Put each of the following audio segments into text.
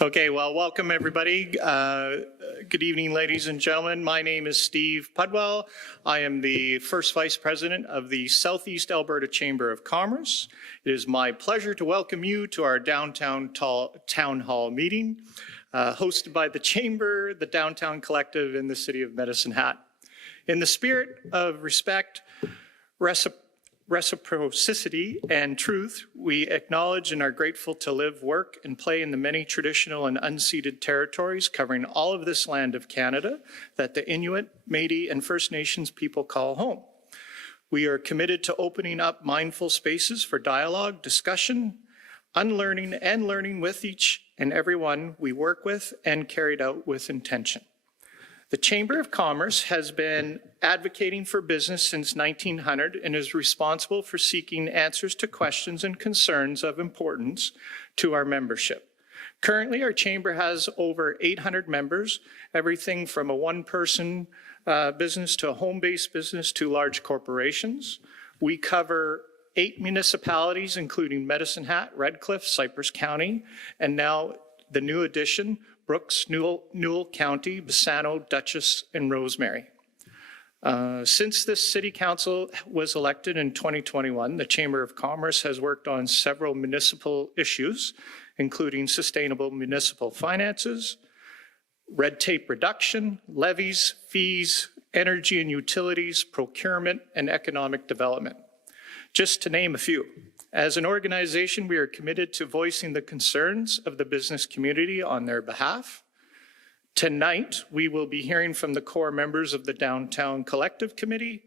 Okay, well, welcome everybody. Good evening, ladies and gentlemen. My name is Steve Pudwell. I am the first vice president of the Southeast Alberta Chamber of Commerce. It is my pleasure to welcome you to our downtown town hall meeting, hosted by the Chamber, the Downtown Collective, and the City of Medicine Hat. In the spirit of respect, reciprocity, and truth, we acknowledge and are grateful to live, work, and play in the many traditional and unceded territories covering all of this land of Canada that the Inuit, Métis, and First Nations people call home. We are committed to opening up mindful spaces for dialogue, discussion, unlearning, and learning with each and everyone we work with and carried out with intention. The Chamber of Commerce has been advocating for business since 1900 and is responsible for seeking answers to questions and concerns of importance to our membership. Currently, our Chamber has over 800 members, everything from a one-person business to a home-based business to large corporations. We cover 8 municipalities, including Medicine Hat, Redcliffe, Cypress County, and now the new addition, Brooks, Newell County, Bassano, Dutchess, and Rosemary. Since this City Council was elected in 2021, the Chamber of Commerce has worked on several municipal issues, including sustainable municipal finances, red tape reduction, levies, fees, energy and utilities, procurement, and economic development, just to name a few. As an organization, we are committed to voicing the concerns of the business community on their behalf. Tonight, we will be hearing from the core members of the Downtown Collective Committee,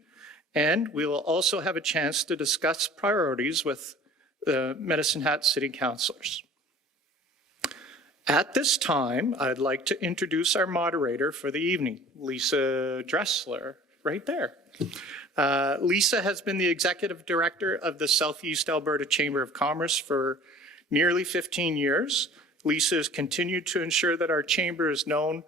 and we will also have a chance to discuss priorities with the Medicine Hat City Councillors. At this time, I'd like to introduce our moderator for the evening, Lisa Dressler, right there. Lisa has been the executive director of the Southeast Alberta Chamber of Commerce for nearly 15 years. Lisa has continued to ensure that our chamber is known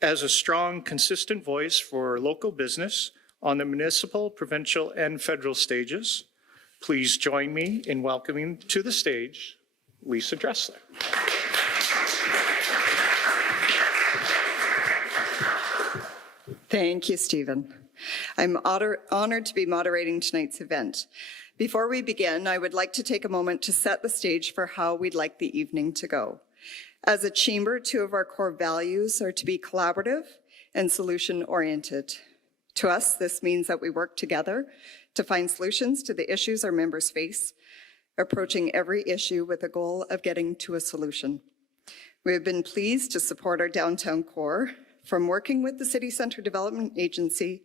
as a strong, consistent voice for local business on the municipal, provincial, and federal stages. Please join me in welcoming to the stage Lisa Dressler. Thank you, Stephen. I'm honored to be moderating tonight's event. Before we begin, I would like to take a moment to set the stage for how we'd like the evening to go. As a chamber, 2 of our core values are to be collaborative and solution-oriented. To us, this means that we work together to find solutions to the issues our members face, approaching every issue with a goal of getting to a solution. We have been pleased to support our downtown core from working with the City Centre Development Agency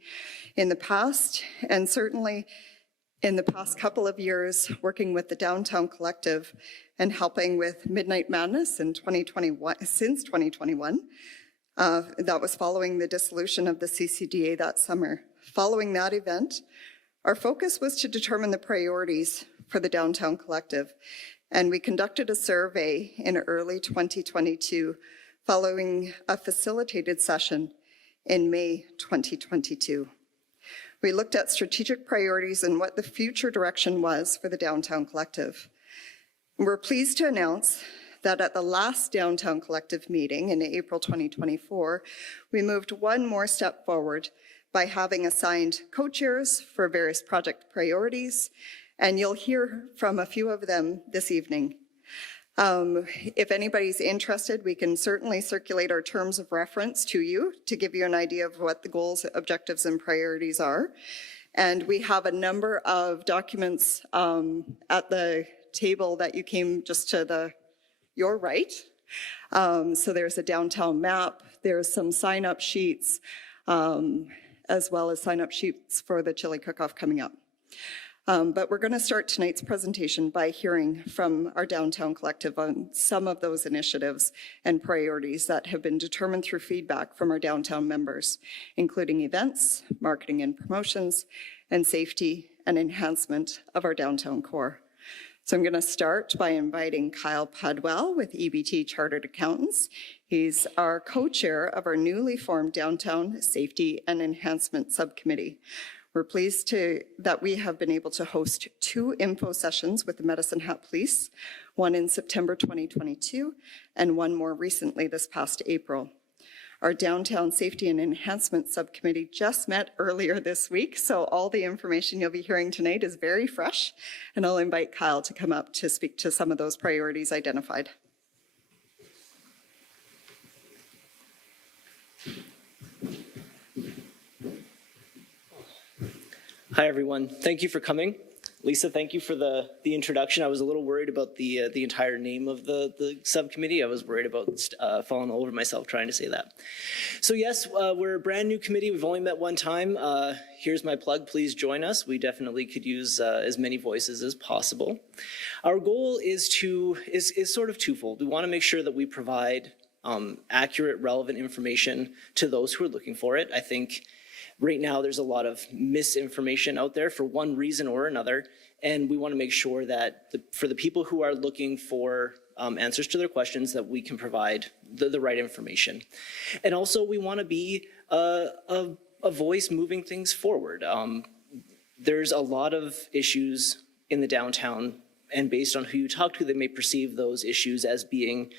in the past, and certainly in the past couple of years, working with the Downtown Collective and helping with Midnight Madness in 2021, since 2021. That was following the dissolution of the CCDA that summer. Following that event, our focus was to determine the priorities for the Downtown Collective, and we conducted a survey in early 2022 following a facilitated session in May 2022. We looked at strategic priorities and what the future direction was for the Downtown Collective. We're pleased to announce that at the last Downtown Collective meeting in April 2024, we moved one more step forward by having assigned co-chairs for various project priorities, and you'll hear from a few of them this evening. If anybody's interested, we can certainly circulate our terms of reference to you to give you an idea of what the goals, objectives, and priorities are. And we have a number of documents at the table that you came just to your right. So there's a downtown map, there's some sign-up sheets, as well as sign-up sheets for the chili cook-off coming up. But we're going to start tonight's presentation by hearing from our Downtown Collective on some of those initiatives and priorities that have been determined through feedback from our downtown members, including events, marketing and promotions, and safety and enhancement of our downtown core. So I'm going to start by inviting Kyle Pudwell with EBT Chartered Accountants. He's our co-chair of our newly formed Downtown Safety and Enhancement Subcommittee. We're pleased that we have been able to host 2 info sessions with the Medicine Hat Police, one in September 2022 and one more recently this past April. Our Downtown Safety and Enhancement Subcommittee just met earlier this week, so all the information you'll be hearing tonight is very fresh, and I'll invite Kyle to come up to speak to some of those priorities identified. Hi, everyone. Thank you for coming. Lisa, thank you for the introduction. I was a little worried about the entire name of the subcommittee. I was worried about falling all over myself trying to say that. So yes, we're a brand new committee. We've only met one time. Here's my plug. Please join us. We definitely could use as many voices as possible. Our goal is sort of twofold. We want to make sure that we provide accurate, relevant information to those who are looking for it. I think right now, there's a lot of misinformation out there for one reason or another, and we want to make sure that for the people who are looking for answers to their questions, that we can provide the right information. And also, we want to be a voice moving things forward. There's a lot of issues in the downtown, and based on who you talk to, they may perceive those issues as being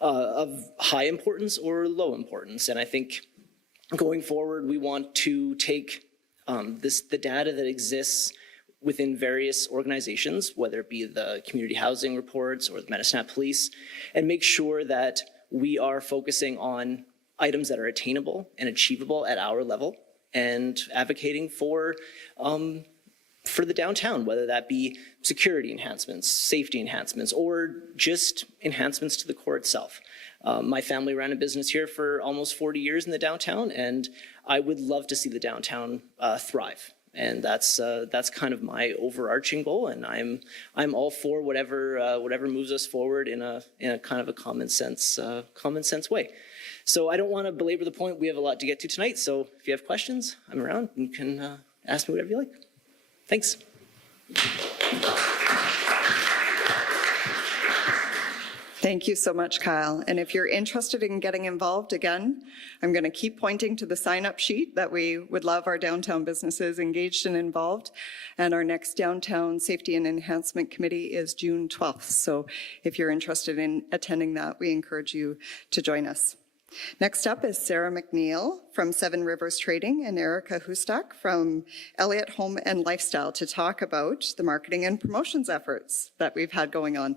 of high importance or low importance, and I think going forward, we want to take the data that exists within various organizations, whether it be the community housing reports or the Medicine Hat Police, and make sure that we are focusing on items that are attainable and achievable at our level, and advocating for the downtown, whether that be security enhancements, safety enhancements, or just enhancements to the core itself. My family ran a business here for almost 40 years in the downtown, and I would love to see the downtown thrive. And that's kind of my overarching goal, and I'm all for whatever moves us forward in a kind of a common sense way. So I don't want to belabor the point. We have a lot to get to tonight. So if you have questions, I'm around. You can ask me whatever you like. Thanks. Thank you so much, Kyle. And if you're interested in getting involved, again, I'm going to keep pointing to the sign-up sheet that we would love our downtown businesses engaged and involved. And our next Downtown Safety and Enhancement Committee is June 12th. So if you're interested in attending that, we encourage you to join us. Next up is Sarah McNeil from Seven Rivers Trading and Erica Hustak from Elliott Home and Lifestyle to talk about the marketing and promotions efforts that we've had going on.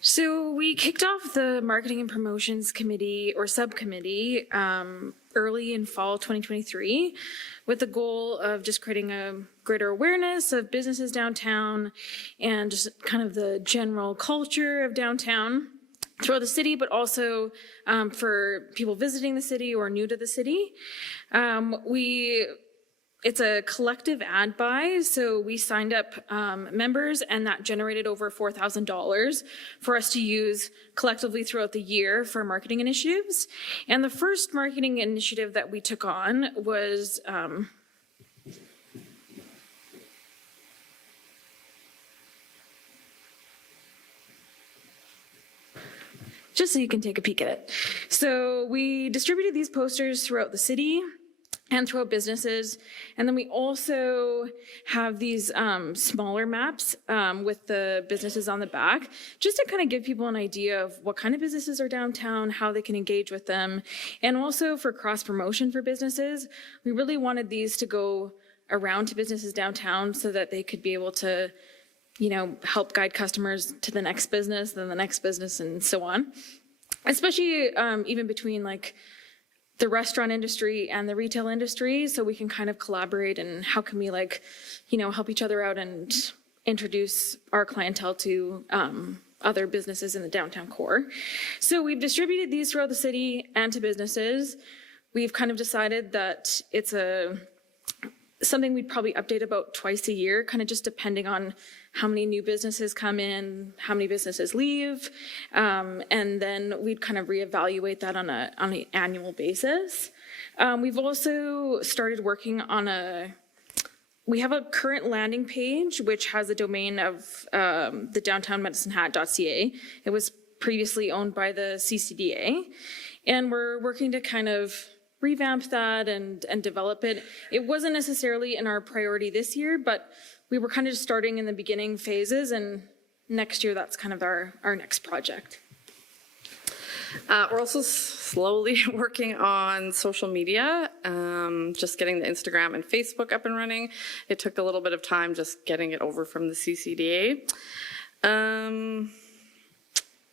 So we kicked off the Marketing and Promotions Committee or Subcommittee early in fall 2023 with the goal of just creating a greater awareness of businesses downtown and just kind of the general culture of downtown throughout the city, but also for people visiting the city or new to the city. It's a collective ad buy, so we signed up members, and that generated over $4,000 for us to use collectively throughout the year for marketing initiatives. And the first marketing initiative that we took on was just so you can take a peek at it. So we distributed these posters throughout the city and throughout businesses. And then we also have these smaller maps with the businesses on the back, just to kind of give people an idea of what kind of businesses are downtown, how they can engage with them. And also for cross-promotion for businesses, we really wanted these to go around to businesses downtown so that they could be able to, you know, help guide customers to the next business, then the next business, and so on. Especially even between like the restaurant industry and the retail industry, so we can kind of collaborate and how can we like, you know, help each other out and introduce our clientele to other businesses in the downtown core. So we've distributed these throughout the city and to businesses. We've kind of decided that it's something we'd probably update about twice a year, kind of just depending on how many new businesses come in, how many businesses leave, and then we'd kind of reevaluate that on an annual basis. We've also started working on a we have a current landing page, which has a domain of the downtownmedicinehat.ca. It was previously owned by the CCDA, and we're working to kind of revamp that and develop it. It wasn't necessarily in our priority this year, but we were kind of just starting in the beginning phases, and next year that's kind of our next project. We're also slowly working on social media, just getting the Instagram and Facebook up and running. It took a little bit of time just getting it over from the CCDA.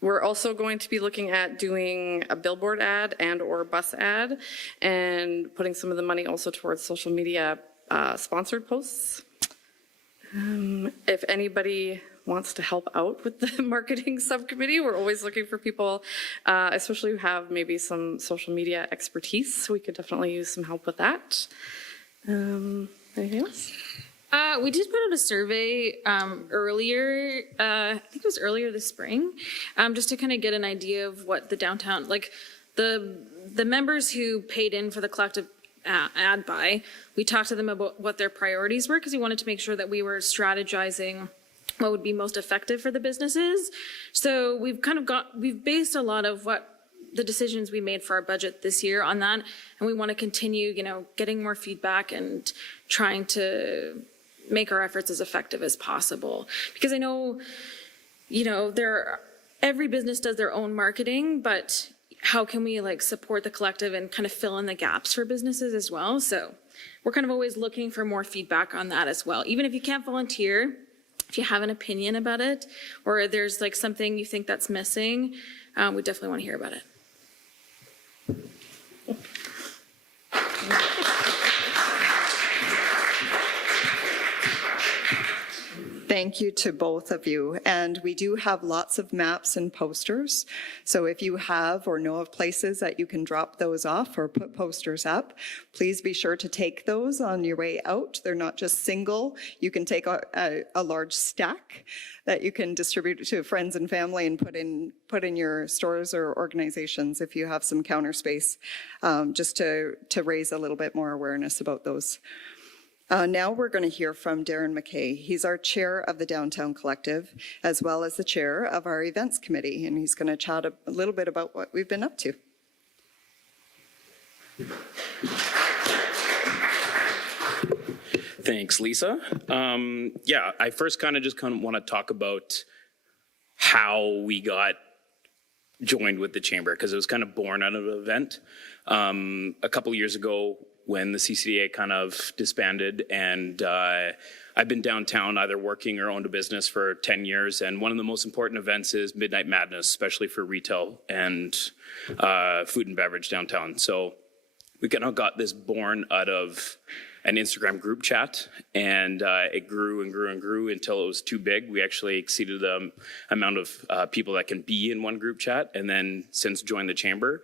We're also going to be looking at doing a billboard ad and or bus ad and putting some of the money also towards social media sponsored posts. If anybody wants to help out with the marketing subcommittee, we're always looking for people, especially who have maybe some social media expertise. We could definitely use some help with that. Anything else? We did put out a survey earlier, I think it was earlier this spring, just to kind of get an idea of what the downtown, like the members who paid in for the collective ad buy, we talked to them about what their priorities were because we wanted to make sure that we were strategizing what would be most effective for the businesses. So we've based a lot of what the decisions we made for our budget this year on that, and we want to continue, getting more feedback and trying to make our efforts as effective as possible. Because I know, every business does their own marketing, but how can we support the collective and kind of fill in the gaps for businesses as well? So we're kind of always looking for more feedback on that as well. Even if you can't volunteer, if you have an opinion about it, or there's something you think that's missing, we definitely want to hear about it. Thank you to both of you. And we do have lots of maps and posters. So if you have or know of places that you can drop those off or put posters up, please be sure to take those on your way out. They're not just single. You can take a large stack that you can distribute to friends and family and put in your stores or organizations if you have some counter space, just to raise a little bit more awareness about those. Now we're going to hear from Darren McKay. He's our chair of the Downtown Collective, as well as the chair of our events committee, and he's going to chat a little bit about what we've been up to. Thanks, Lisa. I first kind of want to talk about how we got joined with the chamber, because it was kind of born out of an event. A couple of years ago, when the CCDA kind of disbanded, and I've been downtown either working or owned a business for 10 years, and one of the most important events is Midnight Madness, especially for retail and food and beverage downtown. So we kind of got this born out of an Instagram group chat, and it grew and grew and grew until it was too big. We actually exceeded the amount of people that can be in one group chat, and then since joined the chamber.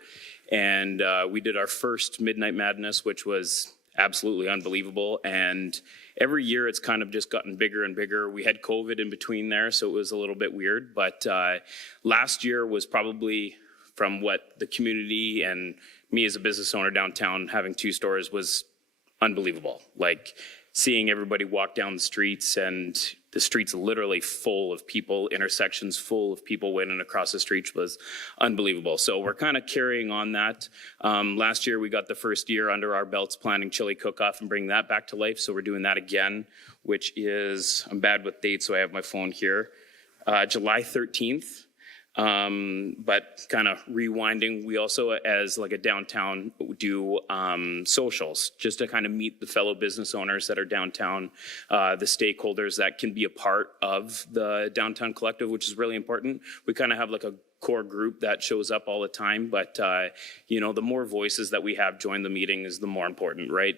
And we did our first Midnight Madness, which was absolutely unbelievable. And every year it's kind of just gotten bigger and bigger. We had COVID in between there, so it was a little bit weird. But last year was probably, from what the community and me as a business owner downtown having 2 stores, was unbelievable. Seeing everybody walk down the streets, and the streets literally full of people, intersections full of people waiting across the street, was unbelievable. So we're kind of carrying on that. Last year we got the first year under our belts planning chili cook-off and bringing that back to life. So we're doing that again, which is, I'm bad with dates, so I have my phone here, July 13th. But kind of rewinding, we also, as a downtown, do socials just to kind of meet the fellow business owners that are downtown, the stakeholders that can be a part of the Downtown Collective, which is really important. We kind of have a core group that shows up all the time, but the more voices that we have join the meeting is the more important, right?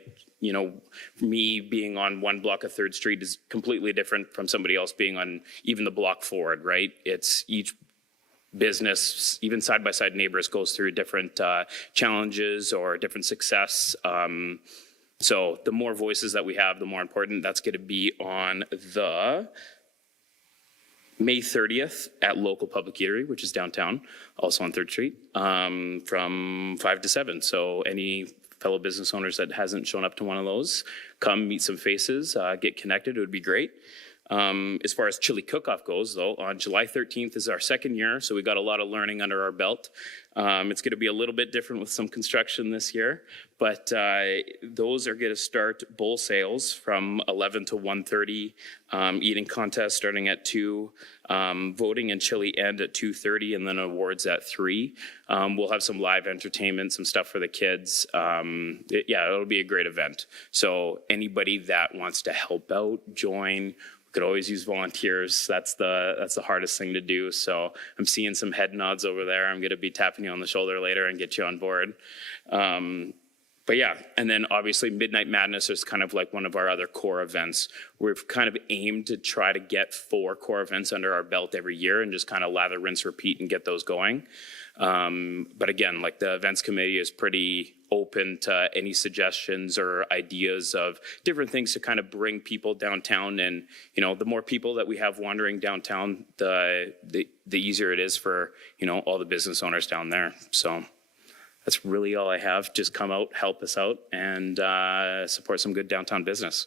Me being on one block of 3rd Street is completely different from somebody else being on even the block forward, right? It's each business, even side-by-side neighbors, goes through different challenges or different success. So the more voices that we have, the more important. That's going to be on the May 30th at Local Public Eatery, which is downtown, also on 3rd Street, from 5 to 7. So any fellow business owners that hasn't shown up to one of those, come meet some faces, get connected. It would be great. As far as Chili Cook-Off goes, though, on July 13th is our second year, so we got a lot of learning under our belt. It's going to be a little bit different with some construction this year, but those are going to start bowl sales from 11 to 1:30, eating contest starting at 2, voting and chili end at 2:30, and then awards at 3. We'll have some live entertainment, some stuff for the kids. It'll be a great event. So anybody that wants to help out, join. Could always use volunteers. That's the hardest thing to do. So I'm seeing some head nods over there. I'm going to be tapping you on the shoulder later and get you on board. But yeah, and then obviously Midnight Madness is kind of like one of our other core events. We've kind of aimed to try to get 4 core events under our belt every year and just kind of lather, rinse, repeat and get those going. But again, like the events committee is pretty open to any suggestions or ideas of different things to kind of bring people downtown. And, you know, the more people that we have wandering downtown, the easier it is for, you know, all the business owners down there. So that's really all I have. Just come out, help us out, and support some good downtown business.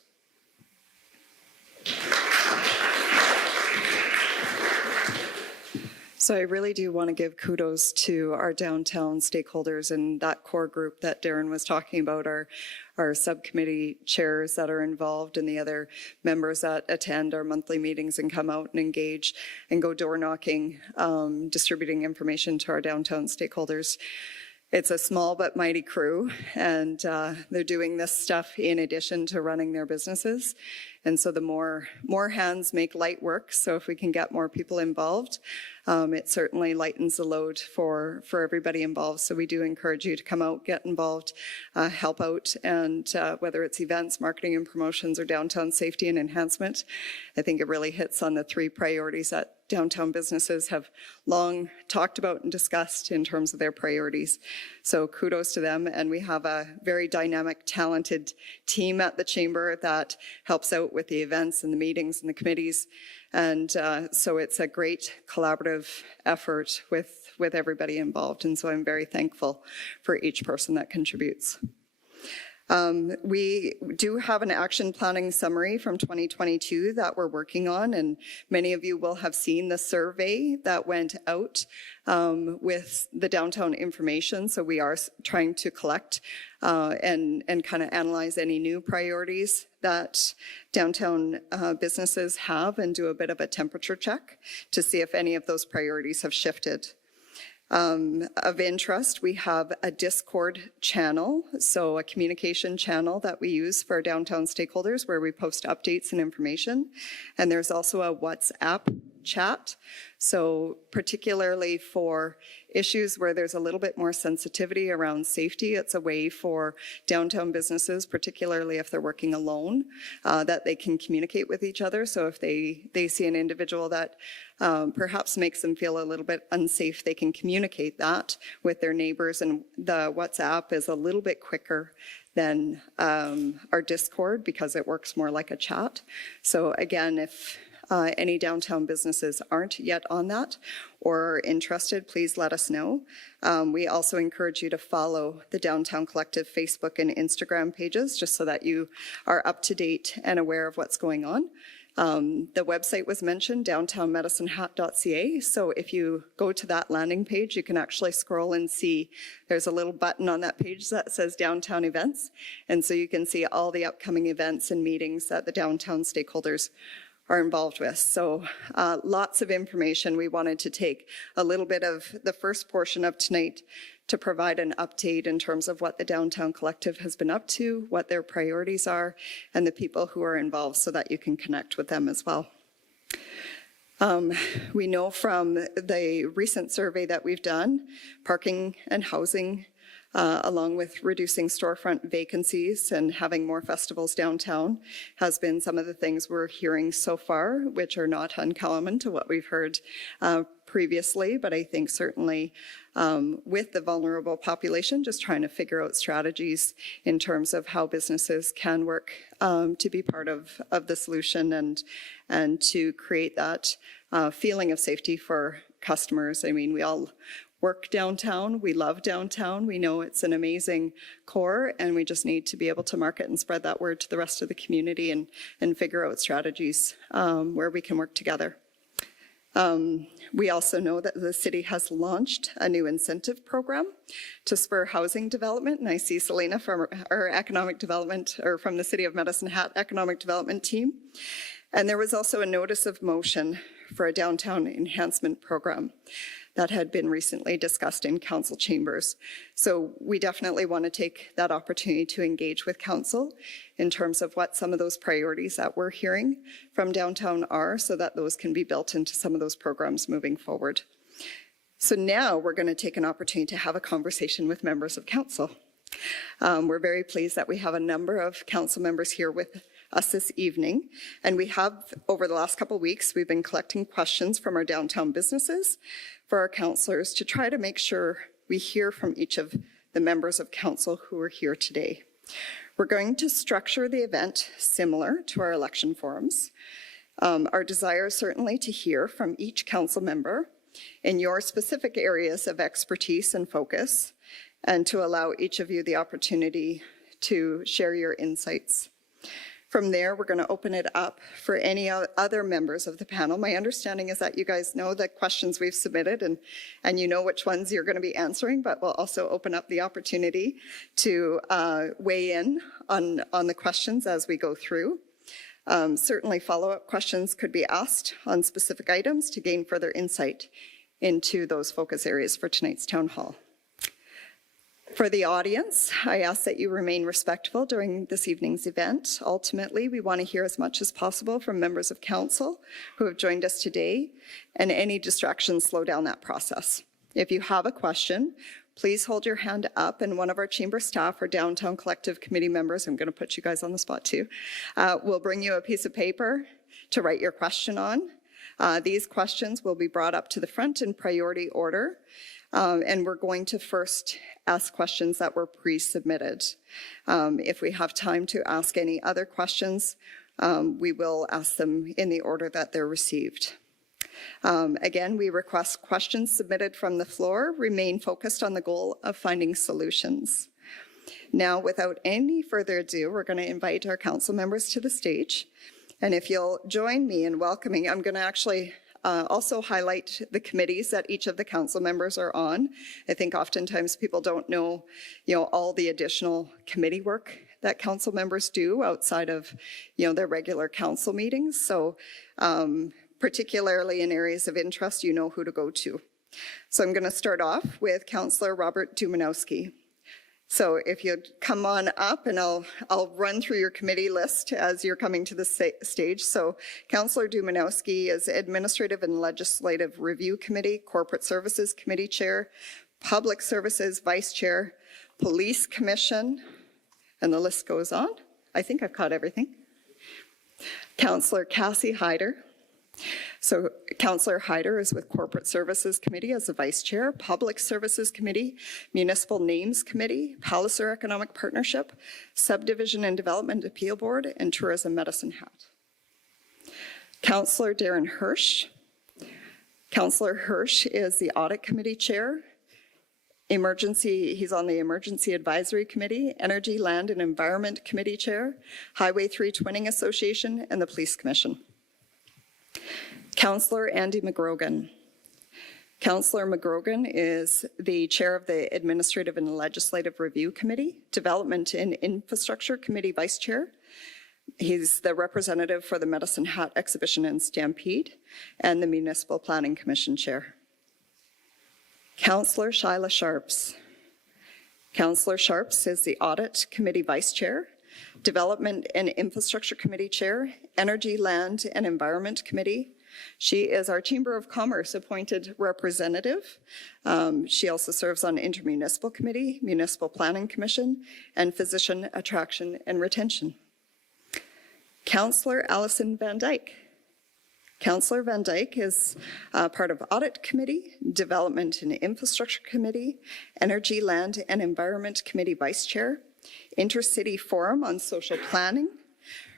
So I really do want to give kudos to our downtown stakeholders and that core group that Darren was talking about, our subcommittee chairs that are involved and the other members that attend our monthly meetings and come out and engage and go door knocking, distributing information to our downtown stakeholders. It's a small but mighty crew, and they're doing this stuff in addition to running their businesses. And so the more hands make light work. So if we can get more people involved, it certainly lightens the load for everybody involved. So we do encourage you to come out, get involved, help out, and whether it's events, marketing and promotions, or downtown safety and enhancement, I think it really hits on the 3 priorities that downtown businesses have long talked about and discussed in terms of their priorities. So kudos to them. And we have a very dynamic, talented team at the Chamber that helps out with the events and the meetings and the committees. And so it's a great collaborative effort with everybody involved. And so I'm very thankful for each person that contributes. We do have an action planning summary from 2022 that we're working on, and many of you will have seen the survey that went out with the downtown information. So we are trying to collect and kind of analyze any new priorities that downtown businesses have and do a bit of a temperature check to see if any of those priorities have shifted. Of interest, we have a Discord channel, so a communication channel that we use for downtown stakeholders where we post updates and information. And there's also a WhatsApp chat. So particularly for issues where there's a little bit more sensitivity around safety, it's a way for downtown businesses, particularly if they're working alone, that they can communicate with each other. So if they see an individual that perhaps makes them feel a little bit unsafe, they can communicate that with their neighbors. And the WhatsApp is a little bit quicker than our Discord because it works more like a chat. So again, if any downtown businesses aren't yet on that or are interested, please let us know. We also encourage you to follow the Downtown Collective Facebook and Instagram pages just so that you are up to date and aware of what's going on. The website was mentioned, downtownmedicinehat.ca. So if you go to that landing page, you can actually scroll and see there's a little button on that page that says Downtown Events. And so you can see all the upcoming events and meetings that the downtown stakeholders are involved with. So lots of information. We wanted to take a little bit of the first portion of tonight to provide an update in terms of what the Downtown Collective has been up to, what their priorities are, and the people who are involved so that you can connect with them as well. We know from the recent survey that we've done, parking and housing, along with reducing storefront vacancies and having more festivals downtown, has been some of the things we're hearing so far, which are not uncommon to what we've heard previously, but I think certainly with the vulnerable population, just trying to figure out strategies in terms of how businesses can work to be part of the solution and to create that feeling of safety for customers. I mean, we all work downtown. We love downtown. We know it's an amazing core, and we just need to be able to market and spread that word to the rest of the community and figure out strategies where we can work together. We also know that the city has launched a new incentive program to spur housing development, and I see Selena from our economic development, or from the City of Medicine Hat economic development team. And there was also a notice of motion for a downtown enhancement program that had been recently discussed in council chambers. So we definitely want to take that opportunity to engage with council in terms of what some of those priorities that we're hearing from downtown are, so that those can be built into some of those programs moving forward. So now we're going to take an opportunity to have a conversation with members of council. We're very pleased that we have a number of council members here with us this evening. And we have, over the last couple of weeks, we've been collecting questions from our downtown businesses for our councillors to try to make sure we hear from each of the members of council who are here today. We're going to structure the event similar to our election forums. Our desire is certainly to hear from each council member in your specific areas of expertise and focus, and to allow each of you the opportunity to share your insights. From there, we're going to open it up for any other members of the panel. My understanding is that you guys know the questions we've submitted, and you know which ones you're going to be answering, but we'll also open up the opportunity to weigh in on the questions as we go through. Certainly follow-up questions could be asked on specific items to gain further insight into those focus areas for tonight's town hall. For the audience, I ask that you remain respectful during this evening's event. Ultimately, we want to hear as much as possible from members of council who have joined us today, and any distractions slow down that process. If you have a question, please hold your hand up, and one of our chamber staff or downtown collective committee members, I'm going to put you guys on the spot too, will bring you a piece of paper to write your question on. These questions will be brought up to the front in priority order. And we're going to first ask questions that were pre-submitted. If we have time to ask any other questions, we will ask them in the order that they're received. Again, we request questions submitted from the floor remain focused on the goal of finding solutions. Now, without any further ado, we're going to invite our council members to the stage. And if you'll join me in welcoming, I'm going to actually also highlight the committees that each of the council members are on. I think oftentimes people don't know, all the additional committee work that council members do outside of, their regular council meetings. So particularly in areas of interest, you know who to go to. So I'm going to start off with Councillor Robert Dumanowski. So if you'd come on up, and I'll run through your committee list as you're coming to the stage. So Councillor Dumanowski is Administrative and Legislative Review Committee, Corporate Services Committee Chair, Public Services Vice Chair, Police Commission, and the list goes on. I think I've caught everything. Councillor Cassie Hyder. So Councillor Hyder is with Corporate Services Committee as the Vice Chair, Public Services Committee, Municipal Names Committee, Palliser Economic Partnership, Subdivision and Development Appeal Board, and Tourism Medicine Hat. Councillor Darren Hirsch. Councillor Hirsch is the Audit Committee Chair, he's on the Emergency Advisory Committee, Energy, Land and Environment Committee Chair, Highway 3 Twinning Association, and the Police Commission. Councillor Andy McGrogan. Councillor McGrogan is the Chair of the Administrative and Legislative Review Committee, Development and Infrastructure Committee Vice Chair. He's the representative for the Medicine Hat Exhibition and Stampede, and the Municipal Planning Commission Chair. Councillor Shyla Sharps. Councillor Sharps is the Audit Committee Vice Chair, Development and Infrastructure Committee Chair, Energy, Land and Environment Committee. She is our Chamber of Commerce appointed representative. She also serves on Intermunicipal Committee, Municipal Planning Commission, and Physician Attraction and Retention. Councillor Alison Van Dyke. Councillor Van Dyke is part of Audit Committee, Development and Infrastructure Committee, Energy, Land and Environment Committee Vice Chair, Intercity Forum on Social Planning,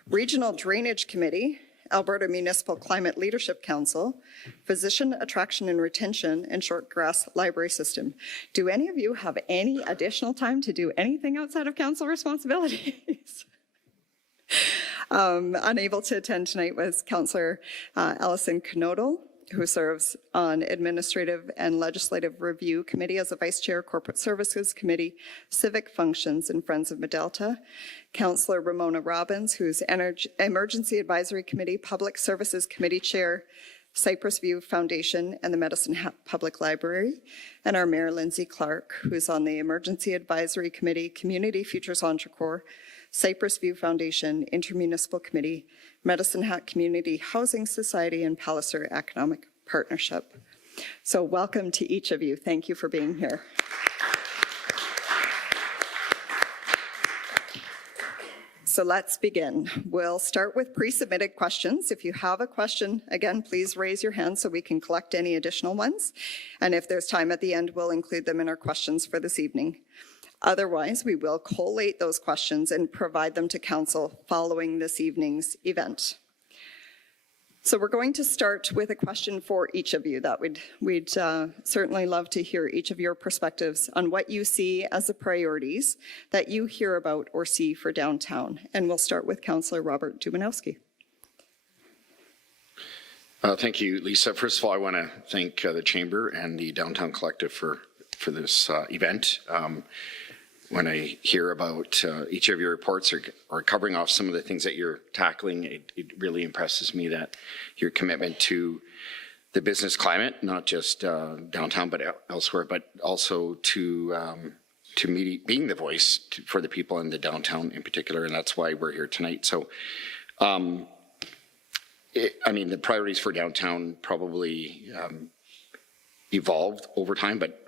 Regional Drainage Committee, Alberta Municipal Climate Leadership Council, Physician Attraction and Retention, and Shortgrass Library System. Do any of you have any additional time to do anything outside of council responsibilities? Unable to attend tonight was Councillor Alison Knodel, who serves on Administrative and Legislative Review Committee as a Vice Chair, Corporate Services Committee, Civic Functions, and Friends of Medelta. Councillor Ramona Robbins, who's Emergency Advisory Committee, Public Services Committee Chair, Cypress View Foundation, and the Medicine Hat Public Library. And our Mayor, Lindsay Clark, who's on the Emergency Advisory Committee, Community Futures Entrecourt, Cypress View Foundation, Intermunicipal Committee, Medicine Hat Community Housing Society, and Palliser Economic Partnership. So welcome to each of you. Thank you for being here. So let's begin. We'll start with pre-submitted questions. If you have a question, again, please raise your hand so we can collect any additional ones. And if there's time at the end, we'll include them in our questions for this evening. Otherwise, we will collate those questions and provide them to council following this evening's event. So we're going to start with a question for each of you that we'd certainly love to hear each of your perspectives on what you see as the priorities that you hear about or see for downtown. And we'll start with Councillor Robert Dumanowski. Thank you, Lisa. First of all, I want to thank the Chamber and the Downtown Collective for this event. When I hear about each of your reports or covering off some of the things that you're tackling, it really impresses me that your commitment to the business climate, not just downtown but elsewhere, but also to being the voice for the people in the downtown in particular, and that's why we're here tonight. So, I mean, the priorities for downtown probably evolved over time, but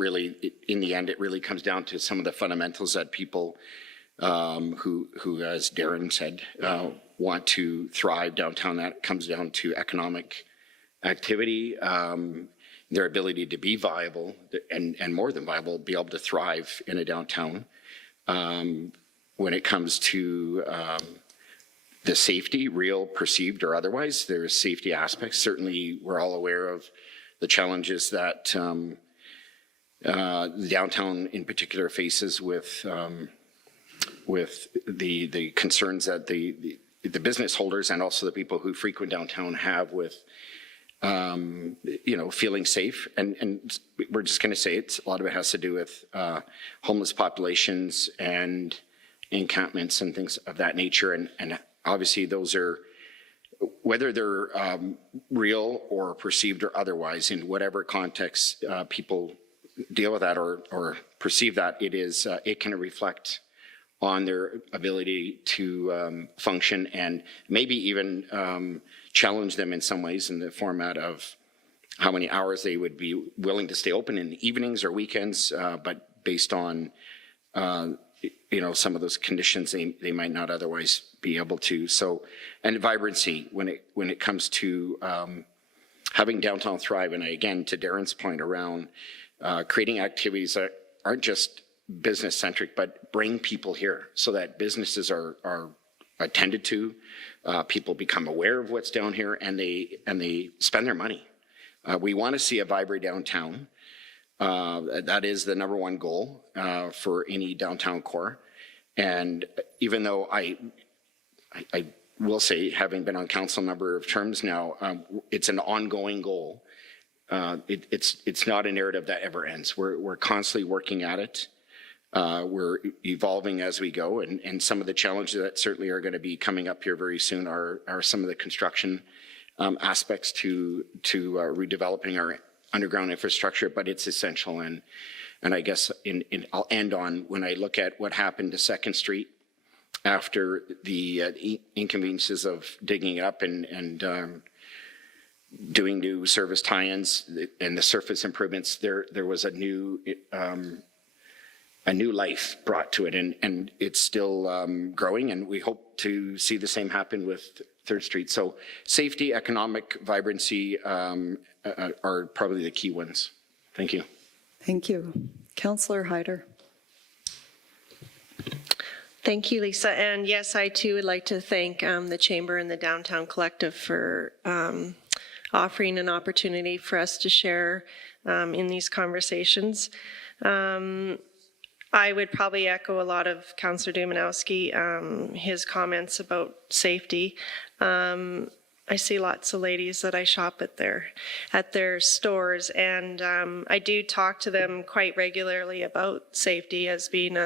really, in the end, it really comes down to some of the fundamentals that people who, as Darren said, want to thrive downtown. That comes down to economic activity, their ability to be viable, and more than viable, be able to thrive in a downtown. When it comes to the safety, real, perceived, or otherwise, there's safety aspects. Certainly, we're all aware of the challenges that the downtown in particular faces with the concerns that the business holders and also the people who frequent downtown have with feeling safe. And we're just going to say a lot of it has to do with homeless populations and encampments and things of that nature. And obviously those are, whether they're real or perceived or otherwise, in whatever context people deal with that or perceive that, it can reflect on their ability to function and maybe even challenge them in some ways in the format of how many hours they would be willing to stay open in the evenings or weekends, but based on some of those conditions they might not otherwise be able to. So, and vibrancy when it comes to having downtown thrive, and again to Darren's point around creating activities that aren't just business centric, but bring people here so that businesses are attended to, people become aware of what's down here, and they spend their money. We want to see a vibrant downtown. That is the number one goal for any downtown core. And even though I will say, having been on council a number of terms now, it's an ongoing goal. It's not a narrative that ever ends. We're constantly working at it. We're evolving as we go, and some of the challenges that certainly are going to be coming up here very soon are some of the construction aspects to redeveloping our underground infrastructure, but it's essential. And I guess I'll end on when I look at what happened to 2nd Street after the inconveniences of digging it up and doing new service tie-ins and the surface improvements. There was a new life brought to it, and it's still growing, and we hope to see the same happen with 3rd Street. So safety, economic vibrancy are probably the key ones. Thank you. Thank you. Councillor Hyder. Thank you, Lisa. And yes, I too would like to thank the Chamber and the Downtown Collective for offering an opportunity for us to share in these conversations. I would probably echo a lot of Councillor Dumanowski, his comments about safety. I see lots of ladies that I shop at their stores, and I do talk to them quite regularly about safety as being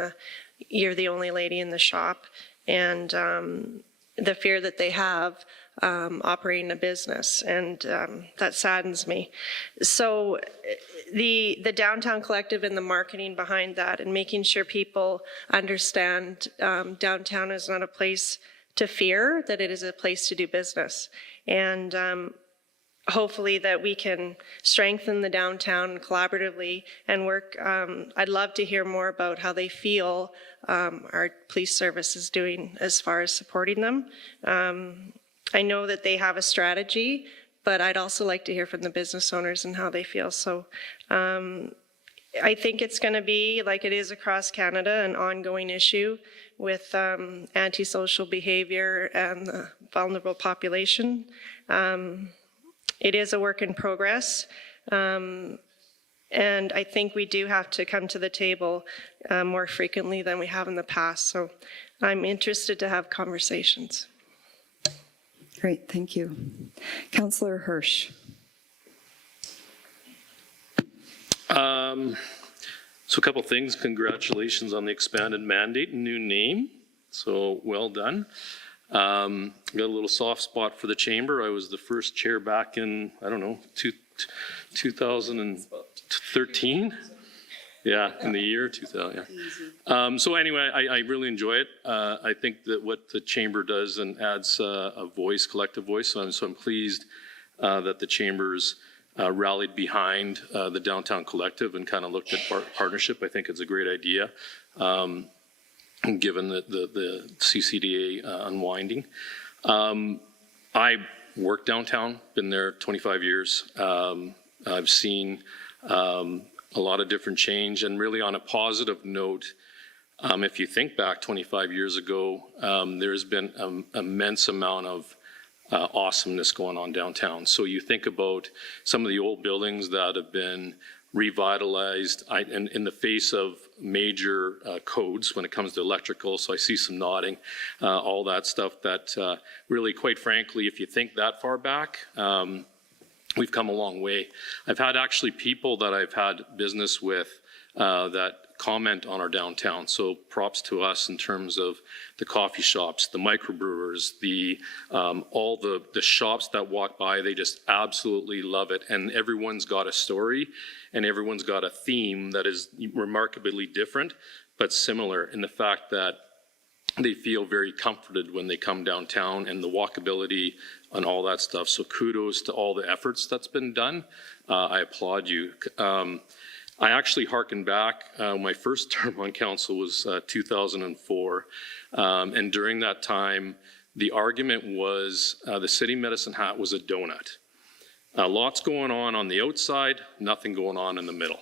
you're the only lady in the shop, and the fear that they have operating a business, and that saddens me. So the Downtown Collective and the marketing behind that, and making sure people understand downtown is not a place to fear, that it is a place to do business. And hopefully that we can strengthen the downtown collaboratively and work. I'd love to hear more about how they feel our police service is doing as far as supporting them. I know that they have a strategy, but I'd also like to hear from the business owners and how they feel. So I think it's going to be, like it is across Canada, an ongoing issue with antisocial behavior and the vulnerable population. It is a work in progress, and I think we do have to come to the table more frequently than we have in the past. So I'm interested to have conversations. Great, thank you. Councillor Hirsch. So a couple things. Congratulations on the expanded mandate and new name. So well done. Got a little soft spot for the chamber. I was the first chair back in, I don't know, 2013. Yeah, in the year 2000. Yeah. So anyway, I really enjoy it. I think that what the chamber does and adds a voice, collective voice. So I'm pleased that the chambers rallied behind the Downtown Collective and kind of looked at partnership. I think it's a great idea, given the CCDA unwinding. I work downtown, been there 25 years. I've seen a lot of different change, and really on a positive note, if you think back 25 years ago, there's been an immense amount of awesomeness going on downtown. So you think about some of the old buildings that have been revitalized in the face of major codes when it comes to electrical. So I see some nodding, all that stuff that really, quite frankly, if you think that far back, we've come a long way. I've had actually people that I've had business with that comment on our downtown. So props to us in terms of the coffee shops, the microbrewers, all the shops that walk by, they just absolutely love it. And everyone's got a story and everyone's got a theme that is remarkably different, but similar in the fact that they feel very comforted when they come downtown, and the walkability and all that stuff. So kudos to all the efforts that's been done. I applaud you. I actually hearken back. My first term on council was 2004. And during that time, the argument was the city Medicine Hat was a donut. Lots going on the outside, nothing going on in the middle.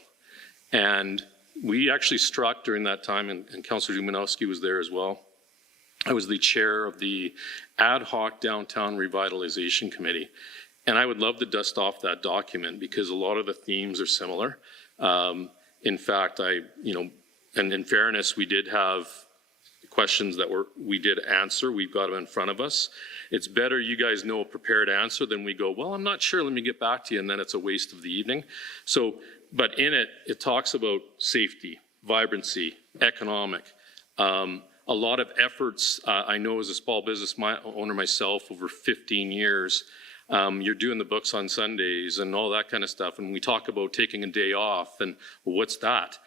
And we actually struck during that time, and Councillor Dumanowski was there as well. I was the chair of the ad hoc downtown revitalization committee. And I would love to dust off that document because a lot of the themes are similar. In fact, and in fairness, we did have questions that we did answer. We've got them in front of us. It's better you guys know a prepared answer than we go, well, I'm not sure, let me get back to you, and then it's a waste of the evening. So, but in it, it talks about safety, vibrancy, economic, a lot of efforts. I know as a small business owner myself over 15 years, you're doing the books on Sundays and all that kind of stuff. And we talk about taking a day off and well, what's that?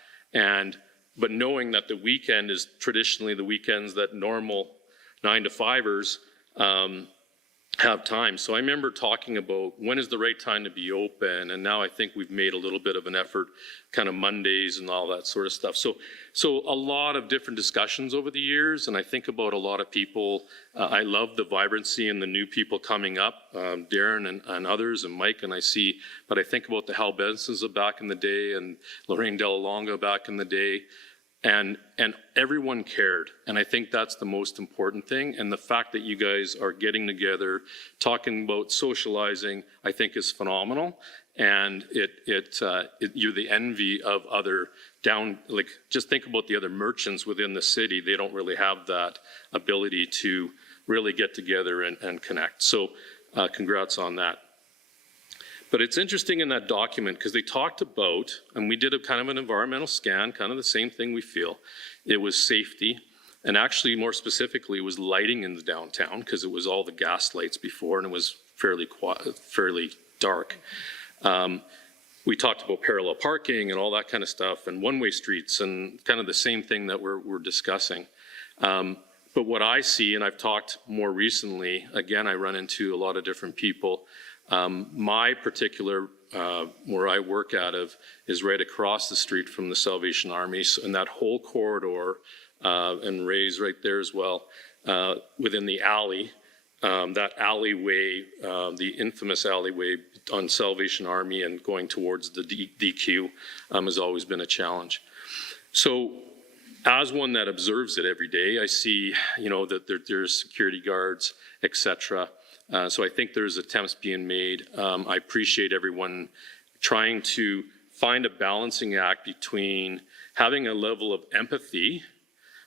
But knowing that the weekend is traditionally the weekends that normal 9-to-5ers have time. So I remember talking about when is the right time to be open, and now I think we've made a little bit of an effort, kind of Mondays and all that sort of stuff. So a lot of different discussions over the years, and I think about a lot of people. I love the vibrancy and the new people coming up, Darren and others, and Mike, and but I think about the Hal Bensons of back in the day and Lorraine Delalonga back in the day. and everyone cared. And I think that's the most important thing. And the fact that you guys are getting together, talking about socializing, I think is phenomenal. And you're the envy of other just think about the other merchants within the city. They don't really have that ability to really get together and connect. So congrats on that. But it's interesting in that document because they talked about, and we did a kind of an environmental scan, kind of the same thing we feel. It was safety, and actually more specifically, it was lighting in the downtown because it was all the gas lights before and it was fairly dark. We talked about parallel parking and all that kind of stuff and one-way streets and kind of the same thing that we're discussing. But what I see, and I've talked more recently, again, I run into a lot of different people. My particular, where I work out of, is right across the street from the Salvation Army, and that whole corridor, and Ray's right there as well, within the alley, that alleyway, the infamous alleyway on Salvation Army and going towards the DQ has always been a challenge. So as one that observes it every day, I see, that there's security guards, etc. So I think there's attempts being made. I appreciate everyone trying to find a balancing act between having a level of empathy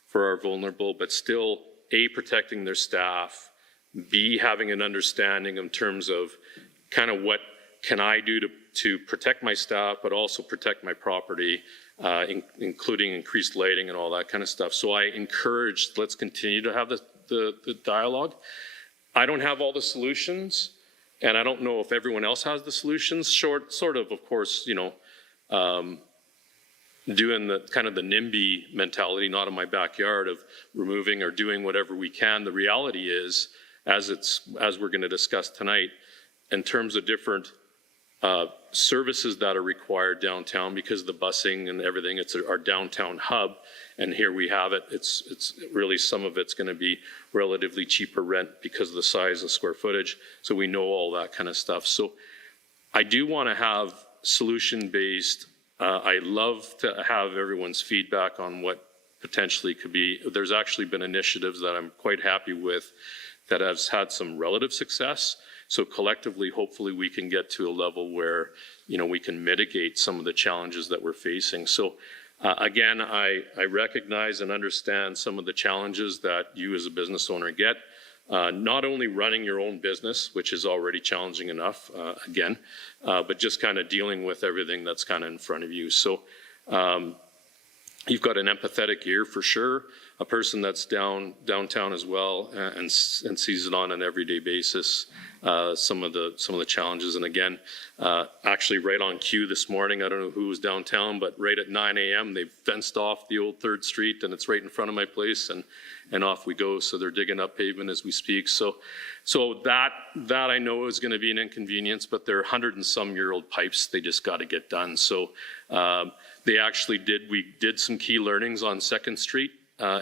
for our vulnerable, but still A, protecting their staff, B, having an understanding in terms of kind of what can I do to protect my staff, but also protect my property, including increased lighting and all that kind of stuff. So I encourage, let's continue to have the dialogue. I don't have all the solutions, and I don't know if everyone else has the solutions. Sort of course, doing the kind of the NIMBY mentality, not in my backyard, of removing or doing whatever we can. The reality is, as we're going to discuss tonight, in terms of different services that are required downtown because of the busing and everything, it's our downtown hub. And here we have it. It's really, some of it's going to be relatively cheaper rent because of the size and square footage. So we know all that kind of stuff. So I do want to have solution-based. I love to have everyone's feedback on what potentially could be. There's actually been initiatives that I'm quite happy with that has had some relative success. So collectively, hopefully we can get to a level where, we can mitigate some of the challenges that we're facing. So again, I recognize and understand some of the challenges that you as a business owner get. Not only running your own business, which is already challenging enough, but just kind of dealing with everything that's kind of in front of you. So you've got an empathetic ear for sure, a person that's downtown as well and sees it on an everyday basis. Some of the challenges, and again, actually right on cue this morning, I don't know who was downtown, but right at 9 a.m. they fenced off the old 3rd Street, and it's right in front of my place, and off we go. So they're digging up pavement as we speak. So that I know is going to be an inconvenience, but they're 100-and-some-year-old pipes. They just got to get done. So we did some key learnings on 2nd Street.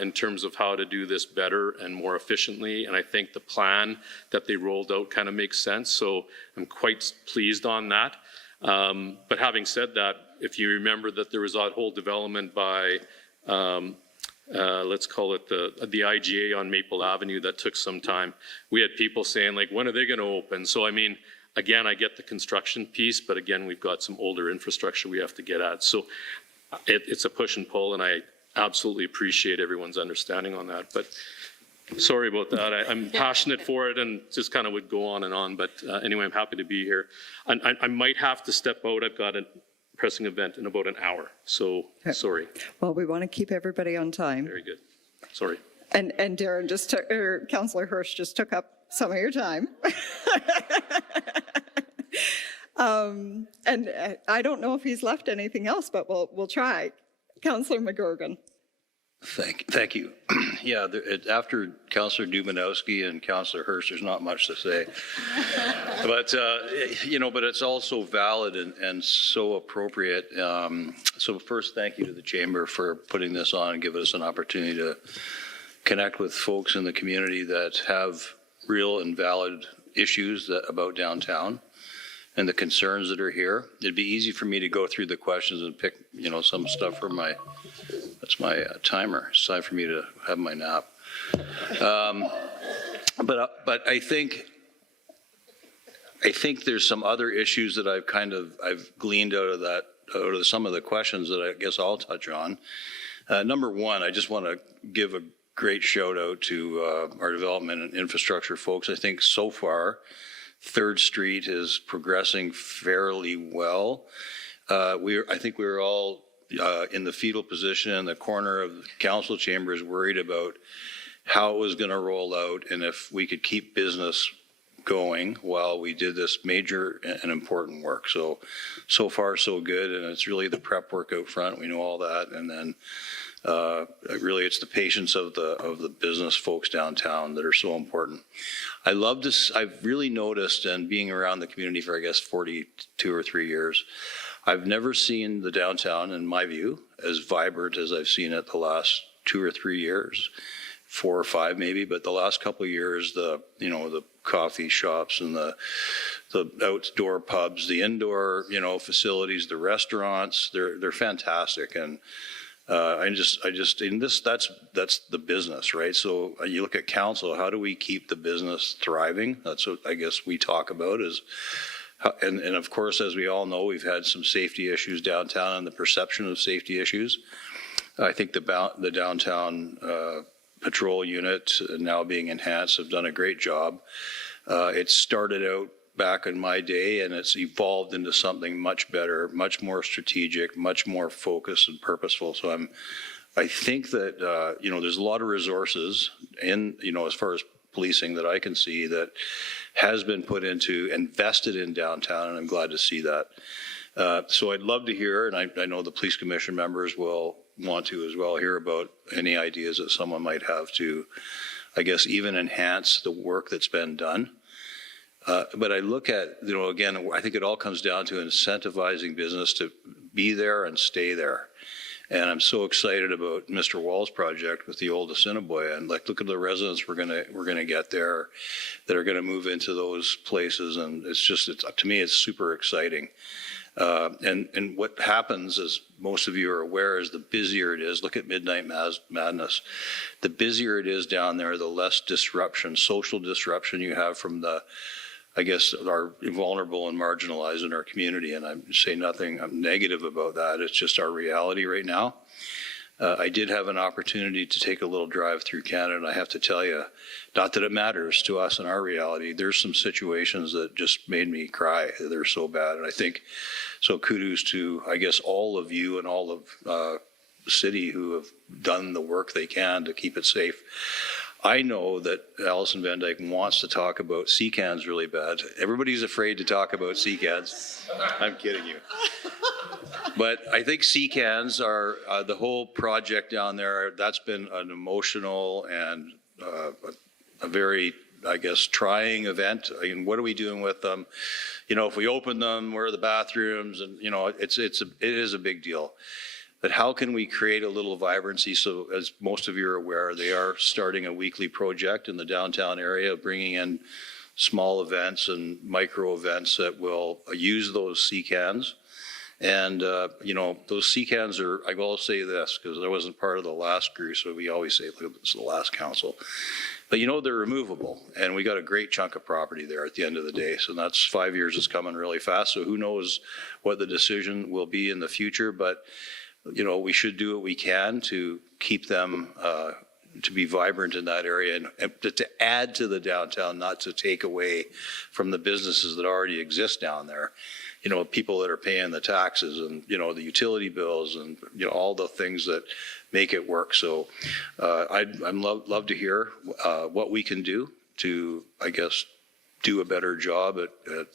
In terms of how to do this better and more efficiently. And I think the plan that they rolled out kind of makes sense. So I'm quite pleased on that. But having said that, if you remember that there was that whole development by, let's call it the IGA on Maple Avenue that took some time. We had people saying, like, when are they going to open? So, I mean, again, I get the construction piece, but again, we've got some older infrastructure we have to get at. So it's a push and pull, and I absolutely appreciate everyone's understanding on that, but sorry about that. I'm passionate for it and just kind of would go on, but anyway, I'm happy to be here. I might have to step out. I've got a pressing event in about an hour, so sorry. Well, we want to keep everybody on time. Very good. Sorry. And Darren Councillor Hirsch just took up some of your time. And I don't know if he's left anything else, but we'll try. Councillor McGurgan. Thank you. Yeah, after Councillor Dumanowski and Councillor Hirsch, there's not much to say. But, but it's also valid and so appropriate. So first, thank you to the Chamber for putting this on and giving us an opportunity to connect with folks in the community that have real and valid issues about downtown and the concerns that are here. It'd be easy for me to go through the questions and pick, some stuff from my That's my timer. It's time for me to have my nap. But I think there's some other issues that I've gleaned out of some of the questions that I guess I'll touch on. Number one, I just want to give a great shout out to our development and infrastructure folks. I think so far, 3rd Street is progressing fairly well. I think we were all in the fetal position in the corner of the council chambers worried about how it was going to roll out and if we could keep business going while we did this major and important work. So far so good, and it's really the prep work out front. We know all that, and then really it's the patience of the business folks downtown that are so important. I've really noticed, and being around the community for I guess 42 or 3 years, I've never seen the downtown, in my view, as vibrant as I've seen it the last 2 or 3 years. 4 or 5 maybe, but the last couple of years, the coffee shops and the outdoor pubs, the indoor, facilities, the restaurants, they're fantastic. And that's the business, right? So you look at council, how do we keep the business thriving? That's what I guess we talk about is, and of course, as we all know, we've had some safety issues downtown and the perception of safety issues. I think the downtown patrol unit now being enhanced have done a great job. It started out back in my day and it's evolved into something much better, much more strategic, much more focused and purposeful. So I think that, there's a lot of resources in, as far as policing that I can see that has been invested in downtown, and I'm glad to see that. So I'd love to hear, and I know the police commission members will want to as well, hear about any ideas that someone might have to, I guess, even enhance the work that's been done. But I look at, again, I think it all comes down to incentivizing business to be there and stay there. And I'm so excited about Mr. Wall's project with the old Assiniboia, and look at the residents we're gonna get there that are gonna move into those places, and to me it's super exciting. And what happens, as most of you are aware, is the busier it is. Look at Midnight Madness. The busier it is down there, the less disruption, social disruption you have from our vulnerable and marginalized in our community. And I say nothing negative about that. It's just our reality right now. I did have an opportunity to take a little drive through Canada, and I have to tell you, not that it matters to us in our reality, there's some situations that just made me cry. They're so bad. And I think, so kudos to, I guess, all of you and all of the city who have done the work they can to keep it safe. I know that Alison Van Dyke wants to talk about sea-cans really bad. Everybody's afraid to talk about sea-cans. I'm kidding you. But I think sea-cans are, the whole project down there, that's been an emotional and a very, I guess, trying event. I mean, what are we doing with them? If we open them, where are the bathrooms? And, it is a big deal. But how can we create a little vibrancy? So as most of you are aware, they are starting a weekly project in the downtown area, bringing in small events and micro events that will use those sea-cans. And, those sea-cans are, I will say this, because I wasn't part of the last crew, so we always say, look, this is the last council. But they're removable, and we got a great chunk of property there at the end of the day. So that's 5 years is coming really fast. So who knows what the decision will be in the future, but we should do what we can to keep them to be vibrant in that area and to add to the downtown, not to take away from the businesses that already exist down there. People that are paying the taxes and, the utility bills and, all the things that make it work. So I'd love to hear what we can do to, I guess, do a better job at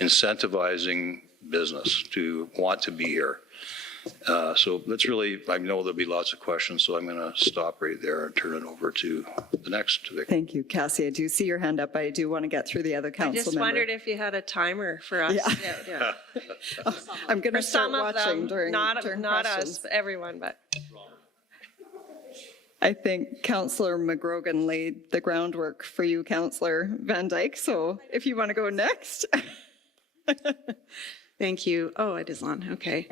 incentivizing business to want to be here. So that's really, I know there'll be lots of questions, so I'm going to stop right there and turn it over to the next Vic. Thank you, Cassie. I do see your hand up. I do want to get through the other council I just member. wondered if you had a timer for us. Yeah. I'm going to For start some of watching them, during not questions. us, everyone, but. I think Councillor McGrogan laid the groundwork for you, Councillor Van Dyke. So if you want to go next. Thank you. Oh, it is on. Okay.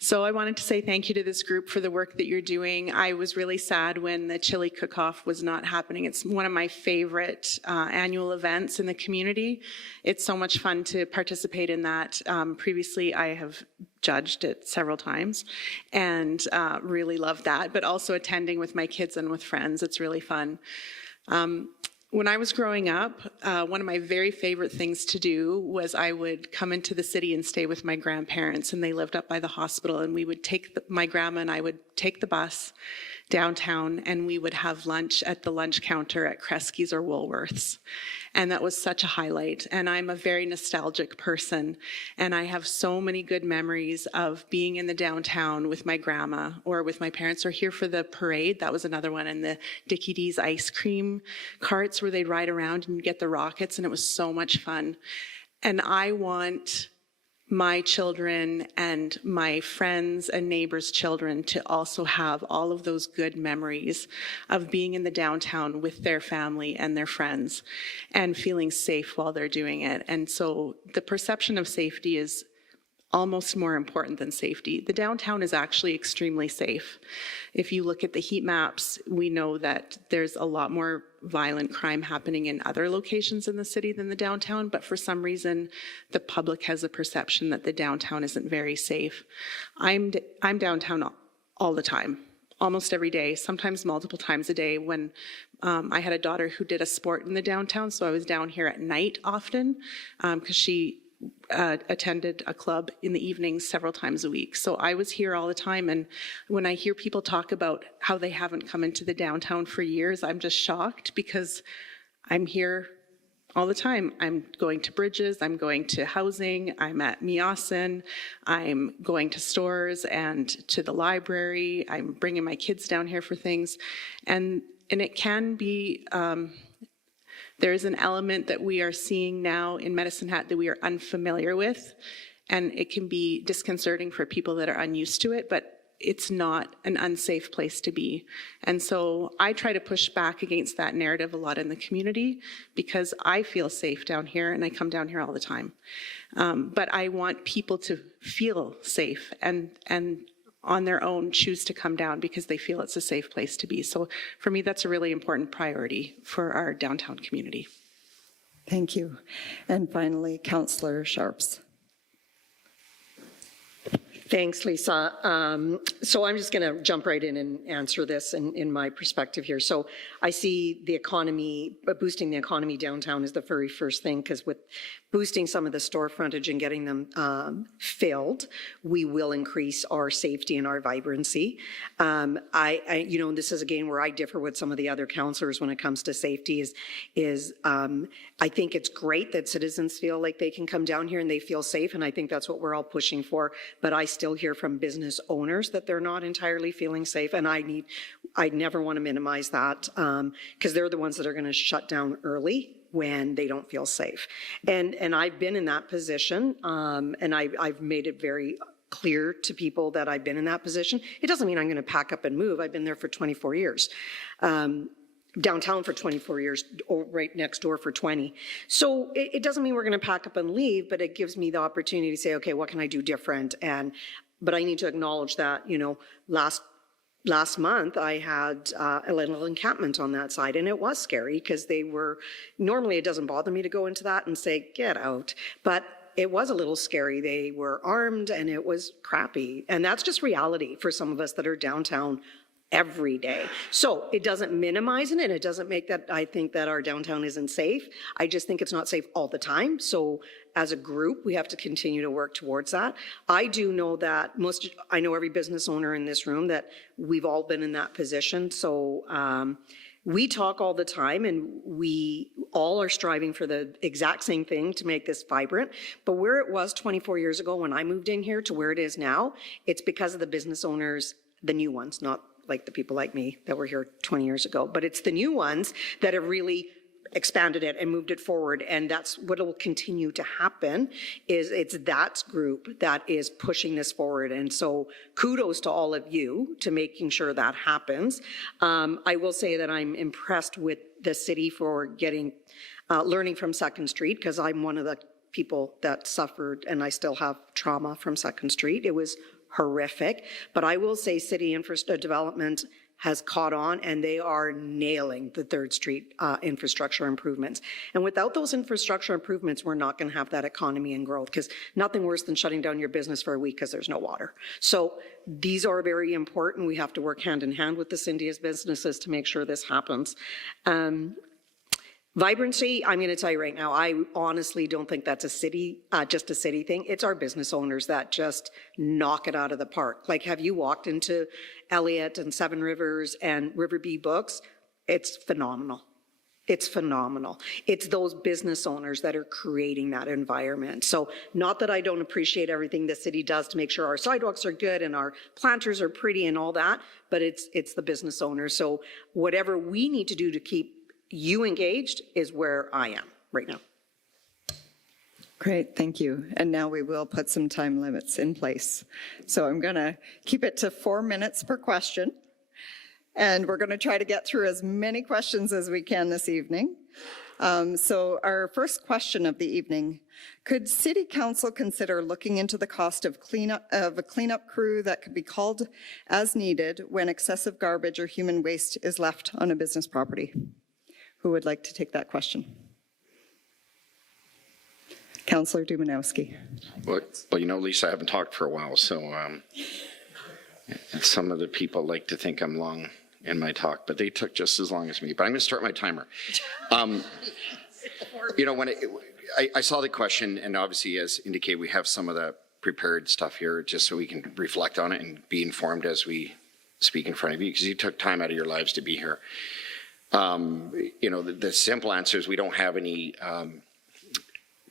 So I wanted to say thank you to this group for the work that you're doing. I was really sad when the chili cook-off was not happening. It's one of my favorite annual events in the community. It's so much fun to participate in that. Previously, I have judged it several times and really loved that, but also attending with my kids and with friends. It's really fun. When I was growing up, one of my very favorite things to do was I would come into the city and stay with my grandparents, and they lived up by the hospital, and we would take my grandma and I would take the bus downtown, and we would have lunch at the lunch counter at Kresge's or Woolworths. And that was such a highlight. And I'm a very nostalgic person, and I have so many good memories of being in the downtown with my grandma or with my parents, or here for the parade. That was another one, and the Dickie D's ice cream carts where they'd ride around and get the rockets, and it was so much fun. And I want my children and my friends and neighbors' children to also have all of those good memories of being in the downtown with their family and their friends and feeling safe while they're doing it. And so the perception of safety is almost more important than safety. The downtown is actually extremely safe. If you look at the heat maps, we know that there's a lot more violent crime happening in other locations in the city than the downtown, but for some reason, the public has a perception that the downtown isn't very safe. I'm downtown all the time, almost every day, sometimes multiple times a day. When I had a daughter who did a sport in the downtown, so I was down here at night often because she attended a club in the evenings several times a week. So I was here all the time, and when I hear people talk about how they haven't come into the downtown for years, I'm just shocked because I'm here all the time. I'm going to Bridges, I'm going to housing, I'm at Meowson, I'm going to stores and to the library, I'm bringing my kids down here for things, and it can be there is an element that we are seeing now in Medicine Hat that we are unfamiliar with, and it can be disconcerting for people that are unused to it, but it's not an unsafe place to be. And so I try to push back against that narrative a lot in the community because I feel safe down here and I come down here all the time. But I want people to feel safe and on their own choose to come down because they feel it's a safe place to be. So for me, that's a really important priority for our downtown community. Thank you. And finally, Councillor Sharps. Thanks, Lisa. So I'm just going to jump right in and answer this in my perspective here. So I see the economy, boosting the economy downtown is the very first thing, because with boosting some of the store frontage and getting them filled, we will increase our safety and our vibrancy. You know, this is again where I differ with some of the other councillors when it comes to safety is I think it's great that citizens feel like they can come down here and they feel safe, and I think that's what we're all pushing for. But I still hear from business owners that they're not entirely feeling safe, and I never want to minimize that because they're the ones that are going to shut down early when they don't feel safe. And I've been in that position, and I've made it very clear to people that I've been in that position. It doesn't mean I'm going to pack up and move. I've been there for 24 years. Downtown for 24 years, or right next door for 20. So it doesn't mean we're going to pack up and leave, but it gives me the opportunity to say, okay, what can I do different? But I need to acknowledge that, you know, last month I had a little encampment on that side, and it was scary because they were, normally it doesn't bother me to go into that and say, get out. But it was a little scary. They were armed and it was crappy. And that's just reality for some of us that are downtown every day. So it doesn't minimize it, and it doesn't make that I think that our downtown isn't safe. I just think it's not safe all the time. So as a group, we have to continue to work towards that. I do know that I know every business owner in this room that we've all been in that position. So we talk all the time, and we all are striving for the exact same thing to make this vibrant. But where it was 24 years ago when I moved in here to where it is now, it's because of the business owners, the new ones, not like the people like me that were here 20 years ago, but it's the new ones that have really expanded it and moved it forward. And that's what will continue to happen, is it's that group that is pushing this forward. And so kudos to all of you to making sure that happens. I will say that I'm impressed with the city for getting, learning from 2nd Street, because I'm one of the people that suffered, and I still have trauma from 2nd Street. It was horrific. But I will say city infrastructure development has caught on, and they are nailing the 3rd Street infrastructure improvements. And without those infrastructure improvements, we're not going to have that economy and growth, because nothing worse than shutting down your business for a week because there's no water. So these are very important. We have to work hand in hand with the India's businesses to make sure this happens. Vibrancy, I'm going to tell you right now, I honestly don't think that's a city, just a city thing. It's our business owners that just knock it out of the park. Like, have you walked into Elliott and Seven Rivers and Riverbee Books? It's phenomenal. It's phenomenal. It's those business owners that are creating that environment. So not that I don't appreciate everything the city does to make sure our sidewalks are good and our planters are pretty and all that, but it's the business owners. So whatever we need to do to keep you engaged is where I am right now. Great, thank you. And now we will put some time limits in place. So I'm going to keep it to 4 minutes per question. And we're going to try to get through as many questions as we can this evening. So our first question of the evening, could City Council consider looking into the cost of a cleanup crew that could be called as needed when excessive garbage or human waste is left on a business property? Who would like to take that question? Councillor Dumanowski. Well, you know, Lisa, I haven't talked for a while, so some of the people like to think I'm long in my talk, but they took just as long as me. But I'm going to start my timer. You know, when I saw the question, and obviously, as indicated, we have some of the prepared stuff here just so we can reflect on it and be informed as we speak in front of you, because you took time out of your lives to be here. You know, the simple answer is we don't have any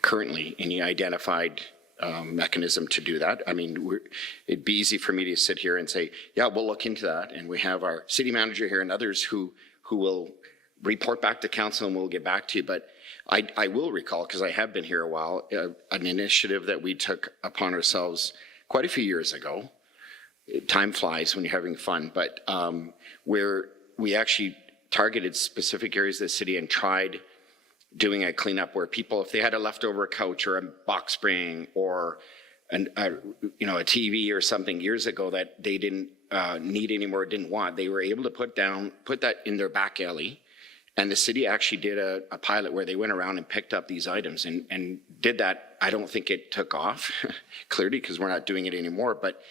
currently any identified mechanism to do that. I mean, it'd be easy for me to sit here and say, yeah, we'll look into that. And we have our city manager here and others who will report back to council and we'll get back to you. But I will recall, because I have been here a while, an initiative that we took upon ourselves quite a few years ago. Time flies when you're having fun, but where we actually targeted specific areas of the city and tried doing a cleanup where people, if they had a leftover couch or a box spring or a TV or something years ago that they didn't need anymore, didn't want, they were able to put that in their back alley. And the city actually did a pilot where they went around and picked up these items and did that. I don't think it took off, clearly, because we're not doing it anymore. But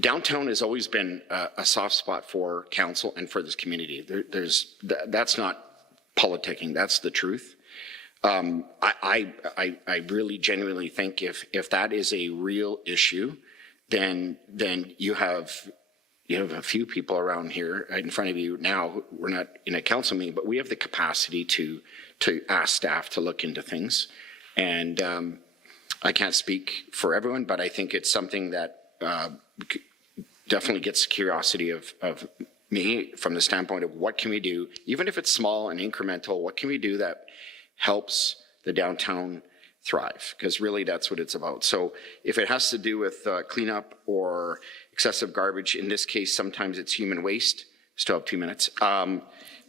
downtown has always been a soft spot for council and for this community. That's not politicking, that's the truth. I really genuinely think if that is a real issue, then you have a few people around here in front of you now. We're not in a council meeting, but we have the capacity to ask staff to look into things. And I can't speak for everyone, but I think it's something that definitely gets curiosity of me from the standpoint of what can we do, even if it's small and incremental, what can we do that helps the downtown thrive? Because really that's what it's about. So if it has to do with cleanup or excessive garbage, in this case, sometimes it's human waste. Still have 2 minutes.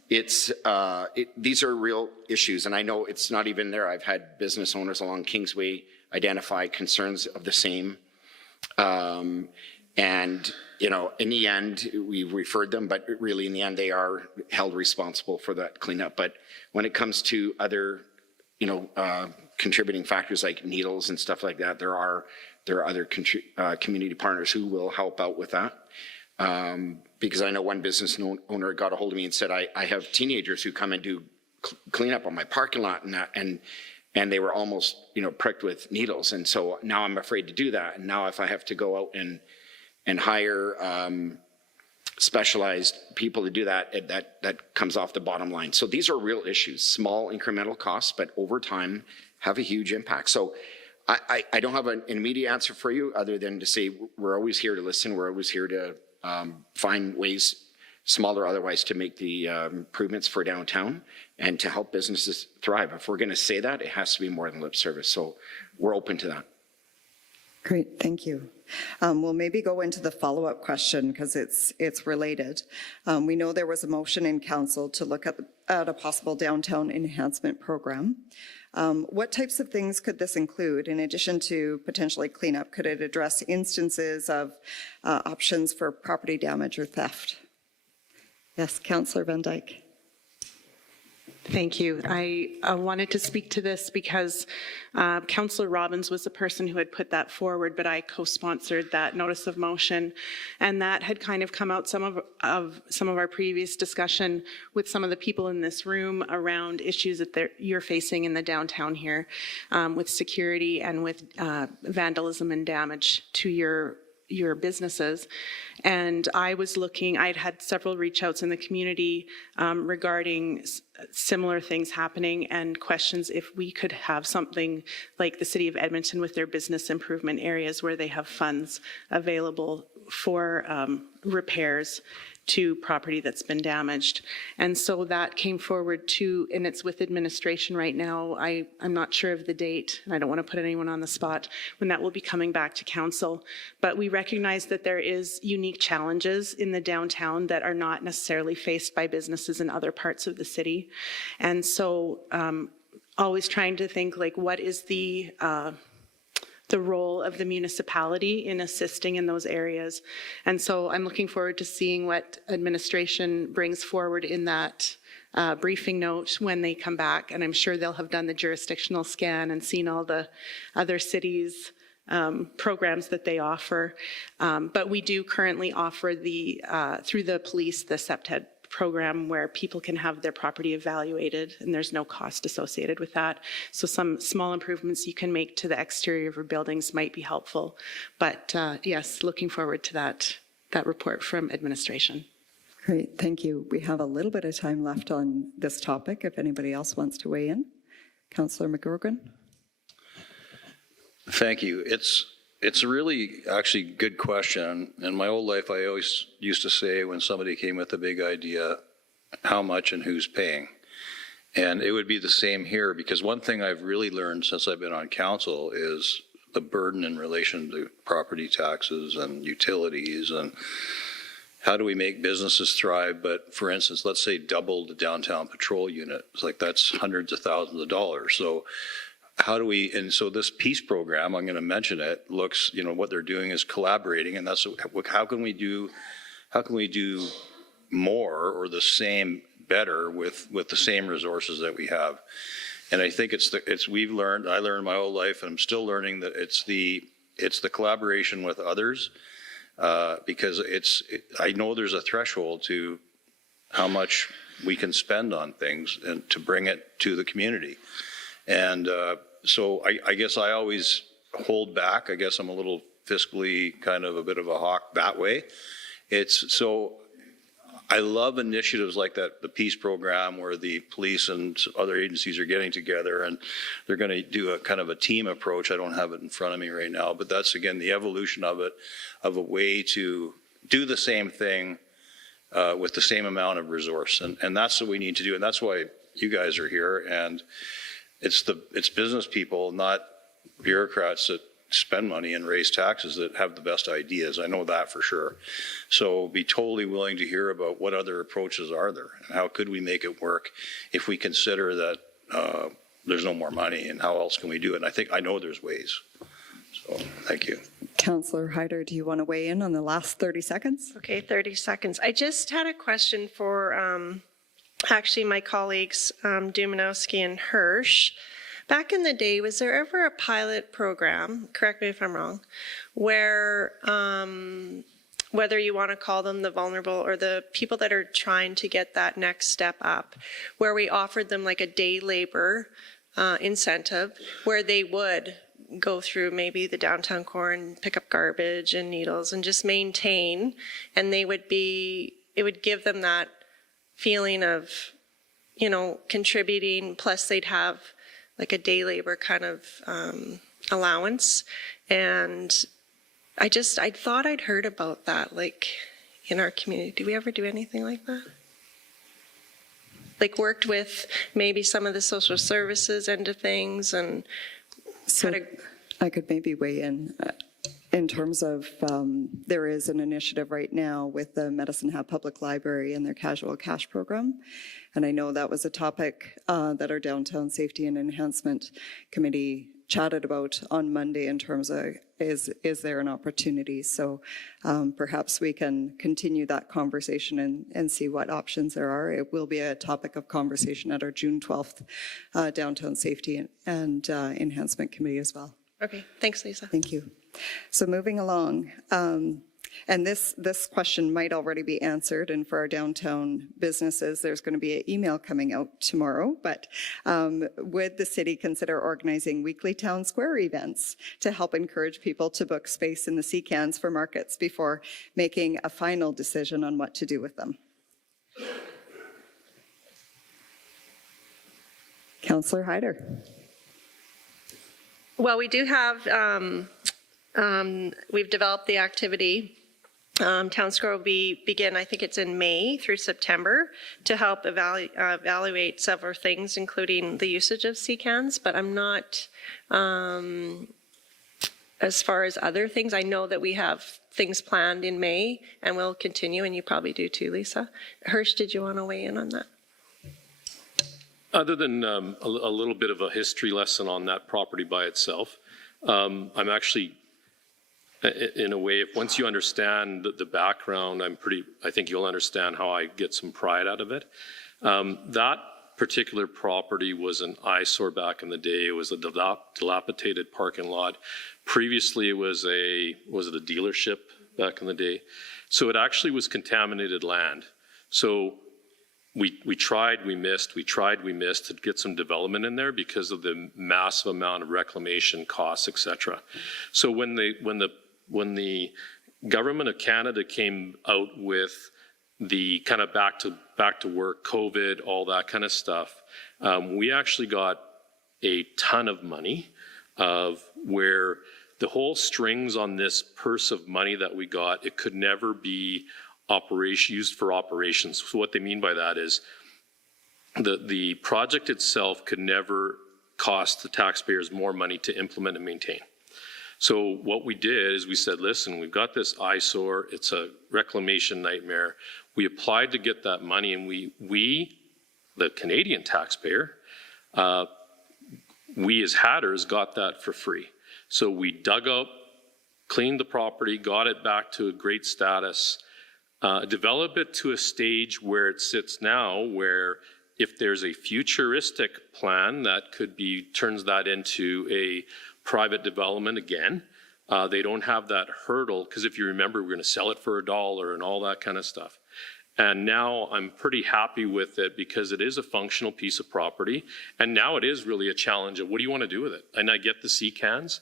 These are real issues, and I know it's not even there. I've had business owners along Kingsway identify concerns of the same. And, you know, in the end, we referred them, but really in the end, they are held responsible for that cleanup. But when it comes to other, contributing factors like needles and stuff like that, there are other community partners who will help out with that. Because I know one business owner got a hold of me and said, I have teenagers who come and do cleanup on my parking lot and that, and they were almost, pricked with needles. And so now I'm afraid to do that. And now if I have to go out and hire specialized people to do that, that comes off the bottom line. So these are real issues, small incremental costs, but over time have a huge impact. So I don't have an immediate answer for you other than to say we're always here to listen. We're always here to find ways, small or otherwise, to make the improvements for downtown and to help businesses thrive. If we're going to say that, it has to be more than lip service. So we're open to that. Great, thank you. We'll maybe go into the follow-up question because it's related. We know there was a motion in council to look at a possible downtown enhancement program. What types of things could this include? In addition to potentially cleanup, could it address instances of options for property damage or theft? Yes, Councillor Van Dyke. Thank you. I wanted to speak to this because Councillor Robbins was the person who had put that forward, but I co-sponsored that notice of motion, and that had kind of come out some of our previous discussion with some of the people in this room around issues that you're facing in the downtown here with security and with vandalism and damage to your businesses. And I was looking, I'd had several reach outs in the community regarding similar things happening and questions if we could have something like the City of Edmonton with their business improvement areas where they have funds available for repairs to property that's been damaged. And so that came forward too, and it's with administration right now. I'm not sure of the date, and I don't want to put anyone on the spot when that will be coming back to council. But we recognize that there is unique challenges in the downtown that are not necessarily faced by businesses in other parts of the city. And so always trying to think like, what is the role of the municipality in assisting in those areas. And so I'm looking forward to seeing what administration brings forward in that briefing note when they come back. And I'm sure they'll have done the jurisdictional scan and seen all the other cities' programs that they offer. But we do currently offer through the police, the CEPTED program where people can have their property evaluated and there's no cost associated with that. So some small improvements you can make to the exterior of your buildings might be helpful. But yes, looking forward to that report from administration. Great, thank you. We have a little bit of time left on this topic if anybody else wants to weigh in. Councillor McGorgan. Thank you. It's a really actually good question. In my old life, I always used to say when somebody came with a big idea, how much and who's paying. And it would be the same here, because one thing I've really learned since I've been on council is the burden in relation to property taxes and utilities and how do we make businesses thrive. But for instance, let's say double the downtown patrol unit. It's like that's hundreds of thousands of dollars. So how do we, and so this peace program, I'm going to mention it, looks, what they're doing is collaborating, and that's how can we do more or the same better with the same resources that we have. And I think I learned my whole life, and I'm still learning that it's the collaboration with others, because I know there's a threshold to how much we can spend on things and to bring it to the community. And so I guess I always hold back. I guess I'm a little fiscally kind of a bit of a hawk that way. I love initiatives like that, the peace program where the police and other agencies are getting together and they're going to do a kind of a team approach. I don't have it in front of me right now, but that's again the evolution of it, of a way to do the same thing with the same amount of resource. And that's what we need to do. And that's why you guys are here. And it's business people, not bureaucrats that spend money and raise taxes that have the best ideas. I know that for sure. So be totally willing to hear about what other approaches are there and how could we make it work if we consider that there's no more money, and how else can we do it? And I know there's ways. So thank you. Councillor Hyder, do you want to weigh in on the last 30 seconds? Okay, 30 seconds. I just had a question for actually my colleagues, Dumanowski and Hirsch. Back in the day, was there ever a pilot program, correct me if I'm wrong, where whether you want to call them the vulnerable or the people that are trying to get that next step up, where we offered them like a day labor incentive where they would go through maybe the downtown core and pick up garbage and needles and just maintain, and it would give them that feeling of, contributing, plus they'd have like a day labor kind of allowance. And I thought I'd heard about that, like in our community. Do we ever do anything like that? Like worked with maybe some of the social services end of things and So I could maybe weigh in. in terms of, there is an initiative right now with the Medicine Hat Public Library and their casual cash program. And I know that was a topic that our Downtown Safety and Enhancement Committee chatted about on Monday in terms of is there an opportunity? So perhaps we can continue that conversation and see what options there are. It will be a topic of conversation at our June 12th Downtown Safety and Enhancement Committee as well. Okay, thanks, Lisa. Thank you. So moving along, and this question might already be answered, and for our downtown businesses, there's going to be an email coming out tomorrow, but would the city consider organizing weekly town square events to help encourage people to book space in the CCANs for markets before making a final decision on what to do with them? Councillor Hyder. Well, we do have, we've developed the activity. Town Square will begin, I think it's in May through September, to help evaluate several things, including the usage of CCANs, but I'm not, as far as other things, I know that we have things planned in May and we'll continue, and you probably do too, Lisa. Hirsch, did you want to weigh in on that? Other than a little bit of a history lesson on that property by itself, I'm actually, in a way, if once you understand the background, I think you'll understand how I get some pride out of it. That particular property was an eyesore back in the day. It was a dilapidated parking lot. Previously, it was a dealership back in the day. So it actually was contaminated land. So we tried, we missed to get some development in there because of the massive amount of reclamation costs, et cetera. So when the government of Canada came out with the kind of back to work, COVID, all that kind of stuff, we actually got a ton of money of where the whole strings on this purse of money that we got, it could never be used for operations. So what they mean by that is the project itself could never cost the taxpayers more money to implement and maintain. So what we did is we said, listen, we've got this eyesore, it's a reclamation nightmare. We applied to get that money, and we the Canadian taxpayer, we as Hatters got that for free. So we dug up, cleaned the property, got it back to a great status, develop it to a stage where it sits now, where if there's a futuristic plan that could be, turns that into a private development again, they don't have that hurdle, because if you remember, we're going to sell it for $1 and all that kind of stuff. And now I'm pretty happy with it because it is a functional piece of property. And now it is really a challenge of what do you want to do with it? And I get the CCANs,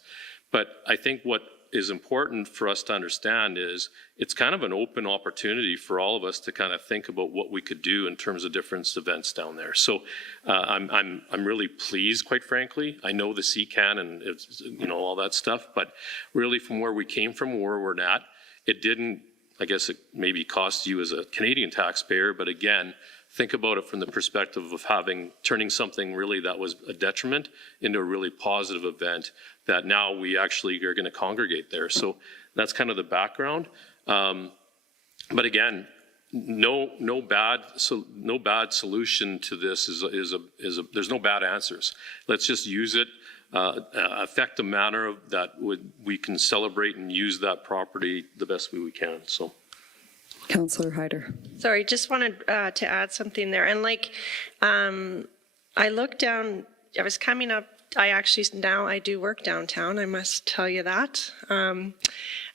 but I think what is important for us to understand is it's kind of an open opportunity for all of us to kind of think about what we could do in terms of different events down there. So I'm really pleased, quite frankly. I know the CCAN and it's, all that stuff, but really from where we came from, where we're at, it didn't, I guess it maybe cost you as a Canadian taxpayer, but again, think about it from the perspective of turning something really that was a detriment into a really positive event that now we actually are going to congregate there. So that's kind of the background. But again, no bad solution to this there's no bad answers. Let's just use it, affect a manner that we can celebrate and use that property the best way we can. So. Councillor Hyder. Sorry, just wanted to add something there. And I looked down, I was coming up, now I do work downtown, I must tell you that. And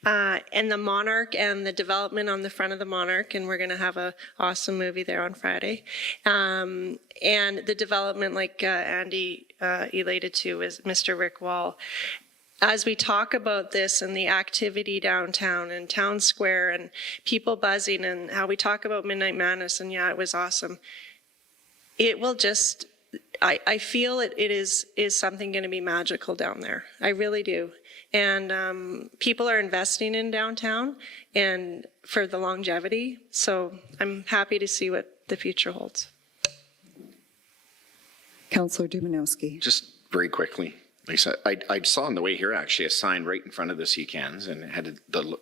the Monarch and the development on the front of the Monarch, and we're going to have an awesome movie there on Friday. And the development, like Andy elated to, is Mr. Rick Wall. As we talk about this and the activity downtown and Town Square and people buzzing and how we talk about Midnight Madness, and yeah, it was awesome. It will just, I feel it is something going to be magical down there. I really do. And people are investing in downtown and for the longevity. So I'm happy to see what the future holds. Councillor Dumanowski. Just very quickly. Lisa, I saw on the way here actually a sign right in front of the CCANs and it had the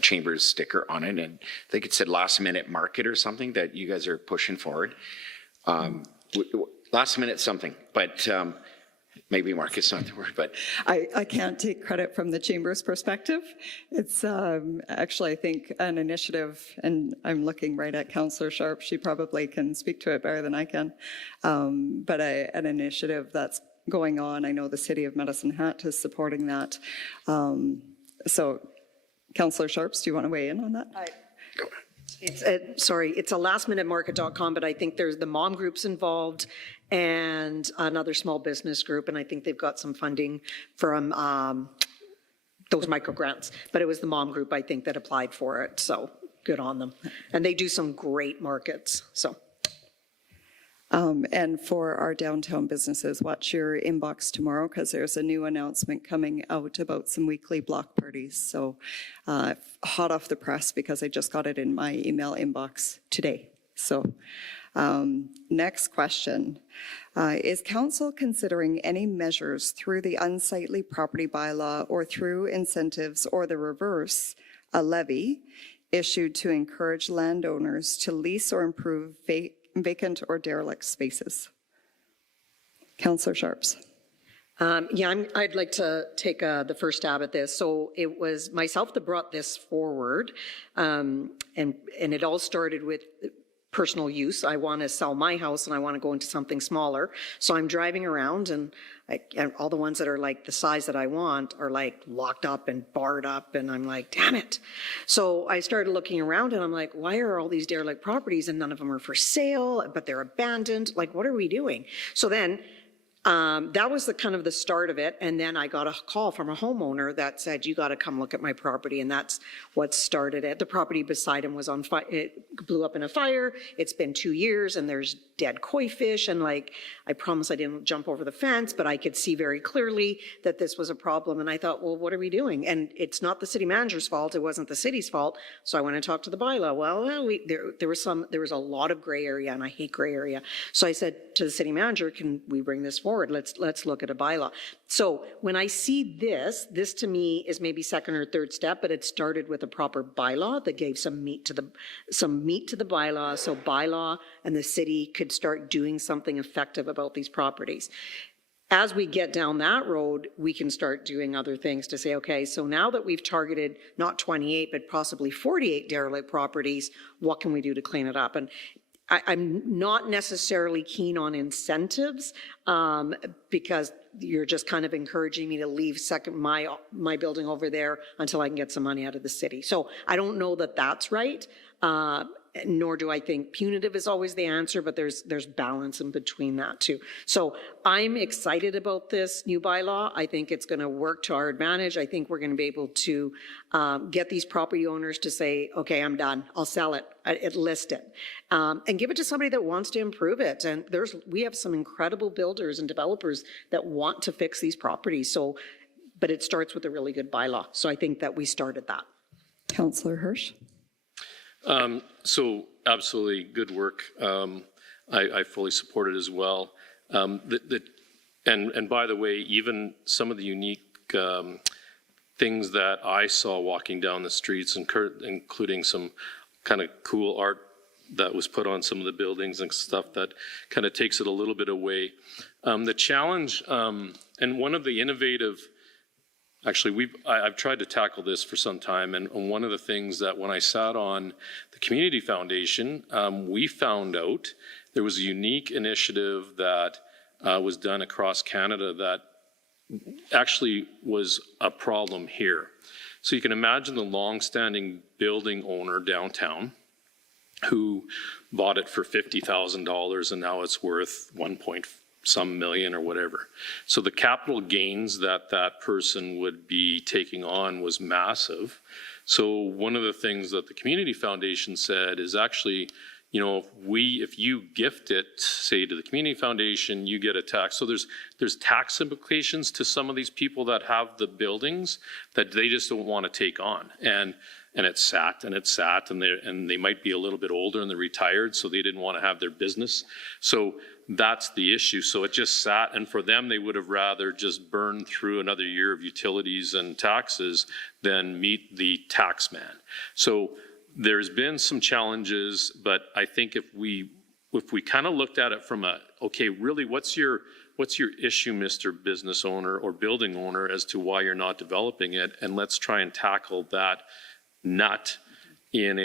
Chambers sticker on it, and I think it said last minute market or something that you guys are pushing forward. Last minute something, but maybe market's not the word, but. I can't take credit from the Chamber's perspective. It's actually, I think, an initiative, and I'm looking right at Councillor Sharp. She probably can speak to it better than I can. But an initiative that's going on. I know the City of Medicine Hat is supporting that. So, Councillor Sharps, do you want to weigh in on that? It's it's a lastminutemarket.com, but I think there's the mom groups involved and another small business group, and I think they've got some funding from those micro grants. But it was the mom group, I think, that applied for it, so good on them. And they do some great markets, so. And for our downtown businesses, watch your inbox tomorrow because there's a new announcement coming out about some weekly block parties. So hot off the press because I just got it in my email inbox today. So next question. Is council considering any measures through the unsightly property bylaw or through incentives or the reverse, a levy, issued to encourage landowners to lease or improve vacant or derelict spaces? Councillor Sharps. I'd like to take the first stab at this. So it was myself that brought this forward, and it all started with personal use. I want to sell my house and I want to go into something smaller. So I'm driving around and all the ones that are like the size that I want are like locked up and barred up, and I'm like, damn it. So I started looking around and I'm like, why are all these derelict properties and none of them are for sale, but they're abandoned? Like, what are we doing? So then that was the kind of the start of it. And then I got a call from a homeowner that said, you got to come look at my property. And that's what started it. The property beside him was on fire. It blew up in a fire. It's been 2 years and there's dead koi fish. And like, I promise I didn't jump over the fence, but I could see very clearly that this was a problem. And I thought, well, what are we doing? And it's not the city manager's fault. It wasn't the city's fault. So I went and talked to the bylaw. Well, there was a lot of gray area, and I hate gray area. So I said to the city manager, can we bring this forward? Let's look at a bylaw. So when I see this to me is maybe second or third step, but it started with a proper bylaw that gave some meat to the bylaw. So bylaw and the city could start doing something effective about these properties. As we get down that road, we can start doing other things to say, okay, so now that we've targeted not 28, but possibly 48 derelict properties, what can we do to clean it up? And I'm not necessarily keen on incentives because you're just kind of encouraging me to leave my building over there until I can get some money out of the city. So I don't know that that's right. Nor do I think punitive is always the answer, but there's balance in between that too. So I'm excited about this new bylaw. I think it's going to work to our advantage. I think we're going to be able to get these property owners to say, okay, I'm done. I'll sell it, list it, and give it to somebody that wants to improve it. And we have some incredible builders and developers that want to fix these properties. So, but it starts with a really good bylaw. So I think that we started that. Councillor Hirsch. So absolutely good work. I fully support it as well. And by the way, even some of the unique things that I saw walking down the streets, including some kind of cool art that was put on some of the buildings and stuff that kind of takes it a little bit away. The challenge, and one of the innovative, actually, I've tried to tackle this for some time, and one of the things that when I sat on the Community Foundation, we found out there was a unique initiative that was done across Canada that actually was a problem here. So you can imagine the long-standing building owner downtown who bought it for $50,000 and now it's worth some million or whatever. So the capital gains that person would be taking on was massive. So one of the things that the Community Foundation said is actually you know, if you gift it, say to the community foundation, you get a tax. So there's tax implications to some of these people that have the buildings that they just don't want to take on. And it's sat and they might be a little bit older and they're retired, so they didn't want to have their business. So that's the issue. So it just sat, and for them, they would have rather just burned through another year of utilities and taxes than meet the tax man. So there's been some challenges, but I think if we kind of looked at it from okay, really, what's your issue, Mr. Business Owner or building owner, as to why you're not developing it, and let's try and tackle that nut in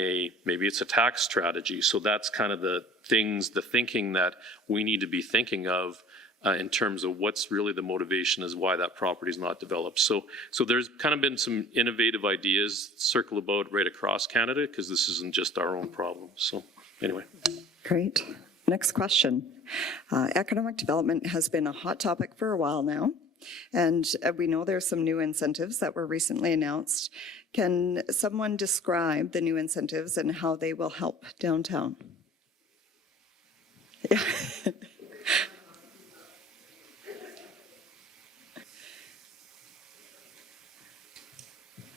maybe it's a tax strategy. So that's kind of the thinking that we need to be thinking of in terms of what's really the motivation is why that property is not developed. So there's kind of been some innovative ideas circle about right across Canada, because this isn't just our own problem. So anyway. Great. Next question. Economic development has been a hot topic for a while now, and we know there's some new incentives that were recently announced. Can someone describe the new incentives and how they will help downtown? Yeah.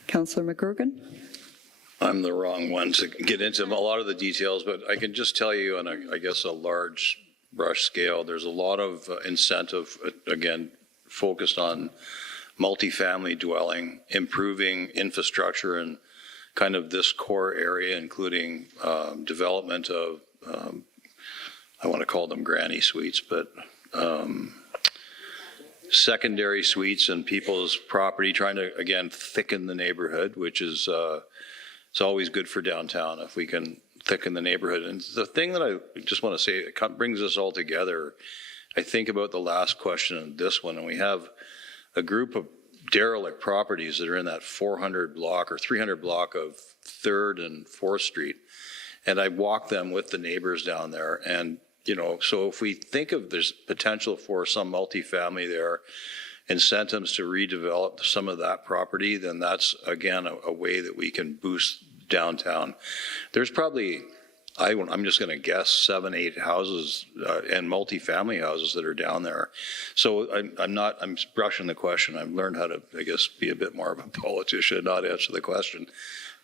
Councillor McGurgan? I'm the wrong one to get into a lot of the details, but I can just tell you on I guess a large brush scale, there's a lot of incentive, again, focused on multifamily dwelling, improving infrastructure in kind of this core area, including development of, I want to call them granny suites, but secondary suites in people's property, trying to, again, thicken the neighborhood, which is, it's always good for downtown if we can thicken the neighborhood. And the thing that I just want to say, it brings us all together. I think about the last question and this one, and we have a group of derelict properties that are in that 400 block or 300 block of 3rd and 4th Street. And I walk them with the neighbors down there. And, you know, so if we think of there's potential for some multifamily there, incentives to redevelop some of that property, then that's, again, a way that we can boost downtown. There's probably, I'm just going to guess, 7, 8 houses and multifamily houses that are down there. So I'm brushing the question. I've learned how to, I guess, be a bit more of a politician, not answer the question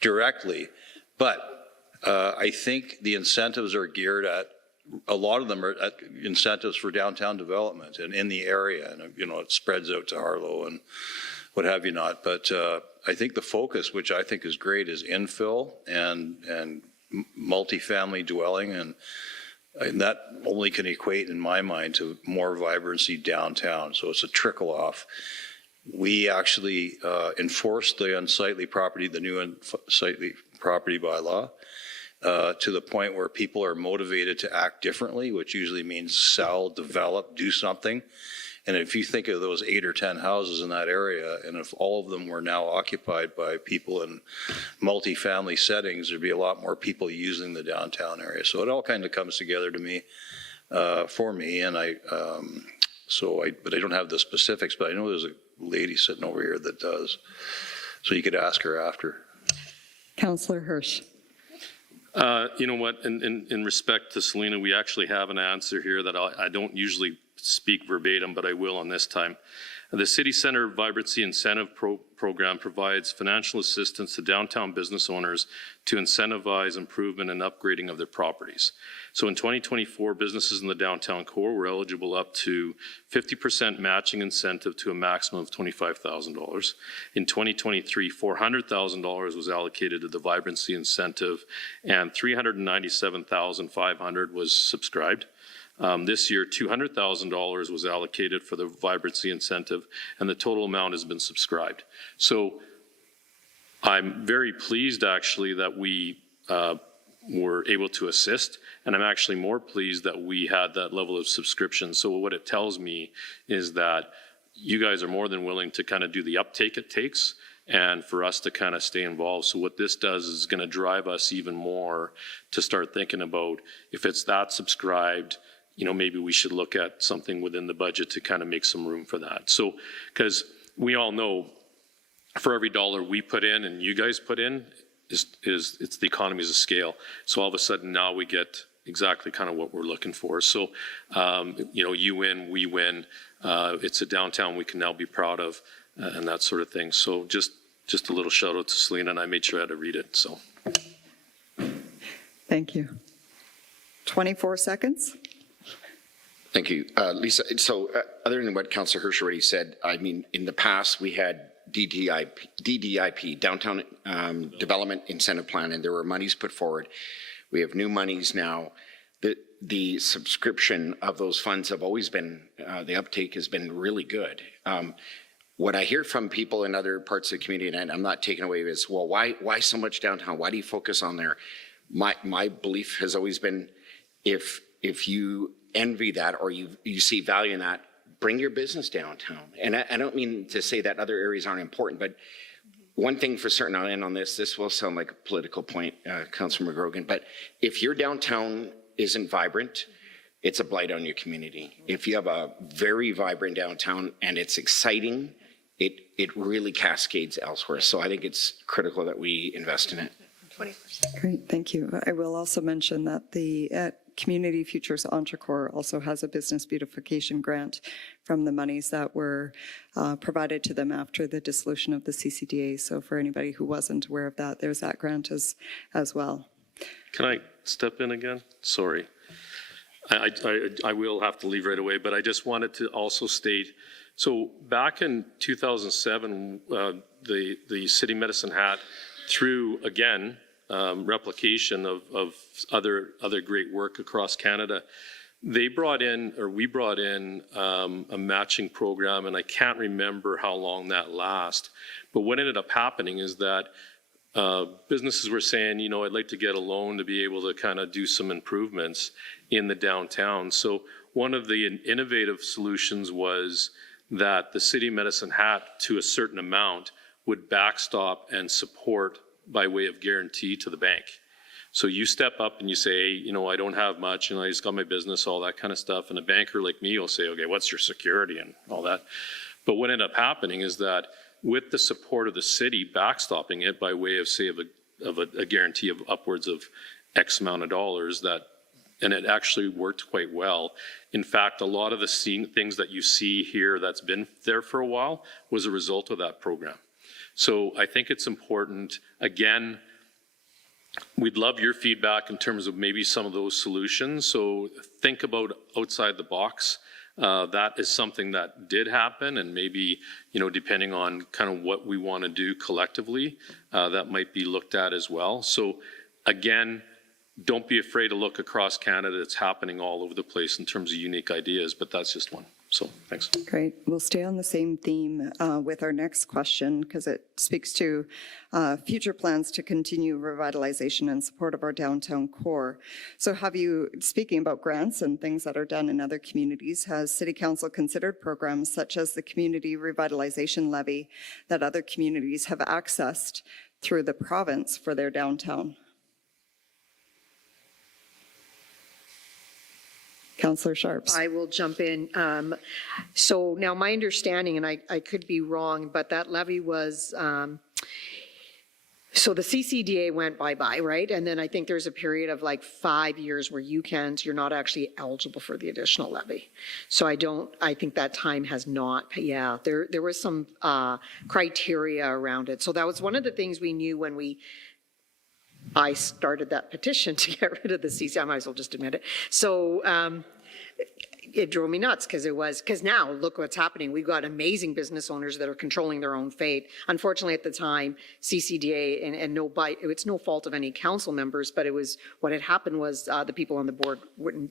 directly. But I think the incentives are geared at, a lot of them are at incentives for downtown development and in the area, and you know, it spreads out to Harlow and what have you not. But I think the focus, which I think is great, is infill and multifamily dwelling, and that only can equate in my mind to more vibrancy downtown. So it's a trickle off. We actually enforced the unsightly property, the new unsightly property bylaw, to the point where people are motivated to act differently, which usually means sell, develop, do something. And if you think of those 8 or 10 houses in that area, and if all of them were now occupied by people in multifamily settings, there'd be a lot more people using the downtown area. So it all kind of comes together to me, for me. And but I don't have the specifics, but I know there's a lady sitting over here that does. So you could ask her after. Councillor Hirsch. You know what, in respect to Selena, we actually have an answer here that I don't usually speak verbatim, but I will on this time. The City Center Vibrancy Incentive Program provides financial assistance to downtown business owners to incentivize improvement and upgrading of their properties. So in 2024, businesses in the downtown core were eligible up to 50% matching incentive to a maximum of $25,000. In 2023, $400,000 was allocated to the vibrancy incentive, and $397,500 was subscribed. This year, $200,000 was allocated for the vibrancy incentive, and the total amount has been subscribed. So I'm very pleased, actually, that we were able to assist, and I'm actually more pleased that we had that level of subscription. So what it tells me is that you guys are more than willing to kind of do the uptake it takes, and for us to kind of stay involved. So what this does is going to drive us even more to start thinking about, if it's that subscribed, you know, maybe we should look at something within the budget to kind of make some room for that. So, because we all know for every dollar we put in and you guys put in, it's the economies of scale. So all of a sudden now we get exactly kind of what we're looking for. So, you win, we win. It's a downtown we can now be proud of, and that sort of thing. So just a little shout out to Selena, and I made sure I had to read it. So. Thank you. 24 seconds. Thank you. Lisa, so other than what Councillor Hirsch already said, I mean, in the past, we had DDIP, Downtown Development Incentive Plan, and there were monies put forward. We have new monies now. The subscription of those funds have always been, the uptake has been really good. What I hear from people in other parts of the community, and I'm not taking away, is, well, why so much downtown? Why do you focus on there? My belief has always been, if you envy that or you see value in that, bring your business downtown. And I don't mean to say that other areas aren't important, but one thing for certain, I'll end on this will sound like a political point, Councillor McGrogan, but if your downtown isn't vibrant, it's a blight on your community. If you have a very vibrant downtown and it's exciting, it really cascades elsewhere. So I think it's critical that we invest in it. 20%. Great, thank you. I will also mention that the Community Futures Entrecourt also has a business beautification grant from the monies that were provided to them after the dissolution of the CCDA. So for anybody who wasn't aware of that, there's that grant as well. Can I step in again? Sorry. I will have to leave right away, but I just wanted to also state, so back in 2007, the City of Medicine Hat, through, again, replication of other great work across Canada, we brought in a matching program, and I can't remember how long that lasted. But what ended up happening is that businesses were saying, I'd like to get a loan to be able to kind of do some improvements in the downtown. So one of the innovative solutions was that the City of Medicine Hat, to a certain amount, would backstop and support by way of guarantee to the bank. So you step up and you say, I don't have much, I just got my business, all that kind of stuff. And a banker like me will say, okay, what's your security and all that? But what ended up happening is that with the support of the city backstopping it by way of, say, of a guarantee of upwards of X amount of dollars, and it actually worked quite well. In fact, a lot of the things that you see here that's been there for a while was a result of that program. So I think it's important, again, we'd love your feedback in terms of maybe some of those solutions. So think about outside the box. That is something that did happen, and maybe, depending on kind of what we want to do collectively, that might be looked at as well. So again, don't be afraid to look across Canada. It's happening all over the place in terms of unique ideas, but that's just one. So thanks. Great. We'll stay on the same theme with our next question, because it speaks to future plans to continue revitalization and support of our downtown core. So speaking about grants and things that are done in other communities, has City Council considered programs such as the Community Revitalization Levy that other communities have accessed through the province for their downtown? Councillor Sharps. I will jump in. So now my understanding, and I could be wrong, but that levy was, so the CCDA went bye-bye, right? And then I think there's a period of like 5 years where you're not actually eligible for the additional levy. So I think that time has not, there was some criteria around it. So that was one of the things we knew when I started that petition to get rid of the CC. I might as well just admit it. So it drove me nuts because now look what's happening. We've got amazing business owners that are controlling their own fate. Unfortunately, at the time, CCDA and it's no fault of any council members, but what had happened was the people on the board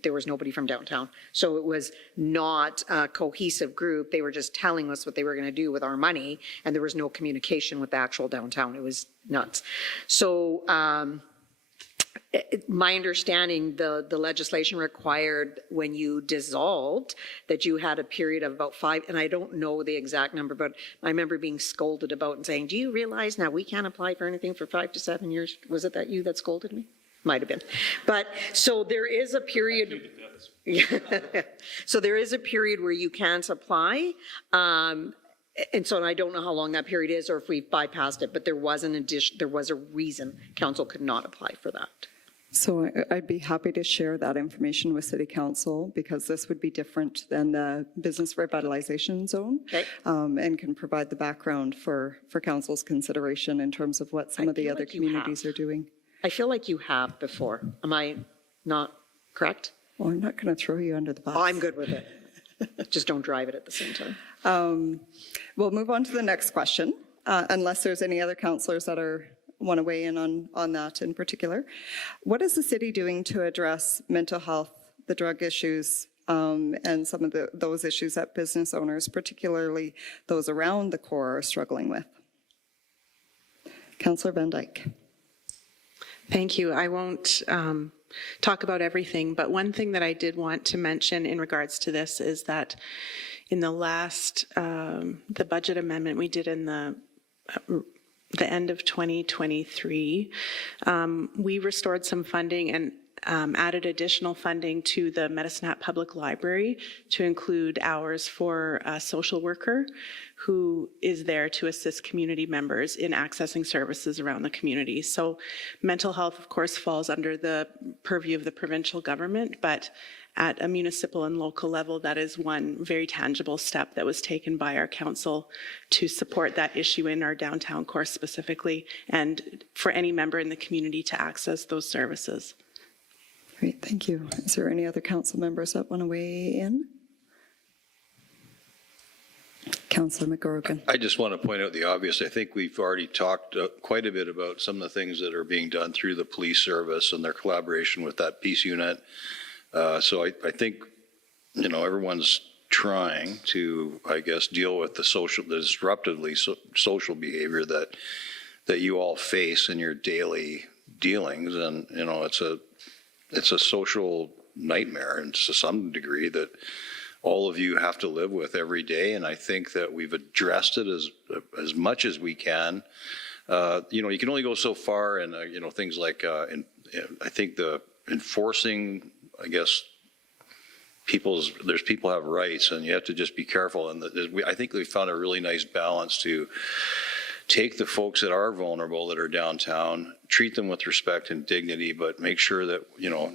there was nobody from downtown, so it was not a cohesive group. They were just telling us what they were going to do with our money, and there was no communication with the actual downtown. It was nuts. So. My understanding, the legislation required when you dissolved that you had a period of about 5, and I don't know the exact number, but I remember being scolded about and saying, do you realize now we can't apply for anything for 5 to 7 years? Was it you that scolded me? Might have been. But so there is a period. So there is a period where you can't apply. And so I don't know how long that period is or if we've bypassed it, but there was there was a reason council could not apply for that. So I'd be happy to share that information with City Council because this would be different than the business revitalization zone. Okay. And can provide the background for Council's consideration in terms of what some of the feel other like you have. communities are doing. I feel like you have before. Am I not correct? Well, I'm not going to throw you under the bus. I'm good with it. Just don't drive it at the same time. We'll move on to the next question, unless there's any other councillors that want to weigh in on that in particular. What is the city doing to address mental health, the drug issues, and some of those issues that business owners, particularly those around the core, are struggling with? Councillor Van Dyke. Thank you. I won't talk about everything, but one thing that I did want to mention in regards to this is that in the last, the budget amendment we did in the end of 2023, we restored some funding and added additional funding to the Medicine Hat Public Library to include hours for a social worker who is there to assist community members in accessing services around the community. So mental health, of course, falls under the purview of the provincial government, but at a municipal and local level, that is one very tangible step that was taken by our council to support that issue in our downtown core specifically, and for any member in the community to access those services. Great, thank you. Is there any other council members that want to weigh in? Councillor McGorgan. I just want to point out the obvious. I think we've already talked quite a bit about some of the things that are being done through the police service and their collaboration with that peace unit. So I think, you know, everyone's trying to, I guess, deal with the disruptively social behavior that you all face in your daily dealings. And, you know, it's a social nightmare, and to some degree, that all of you have to live with every day. And I think that we've addressed it as much as we can. You know, you can only go so far, and you know, things like I think the enforcing, I guess, people have rights, and you have to just be careful. And I think we found a really nice balance to take the folks that are vulnerable, that are downtown, treat them with respect and dignity, but make sure that, you know,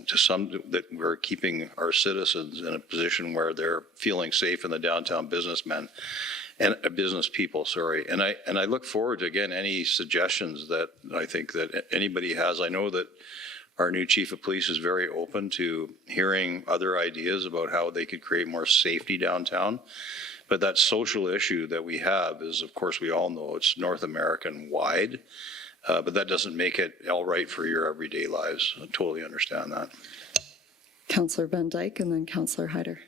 that we're keeping our citizens in a position where they're feeling safe in the downtown businessmen and business people, sorry. And I look forward to, again, any suggestions that I think that anybody has. I know that our new chief of police is very open to hearing other ideas about how they could create more safety downtown. But that social issue that we have is, of course, we all know it's North American wide, but that doesn't make it all right for your everyday lives. I totally understand that. Councillor Van Dyke and then Councillor Hyder.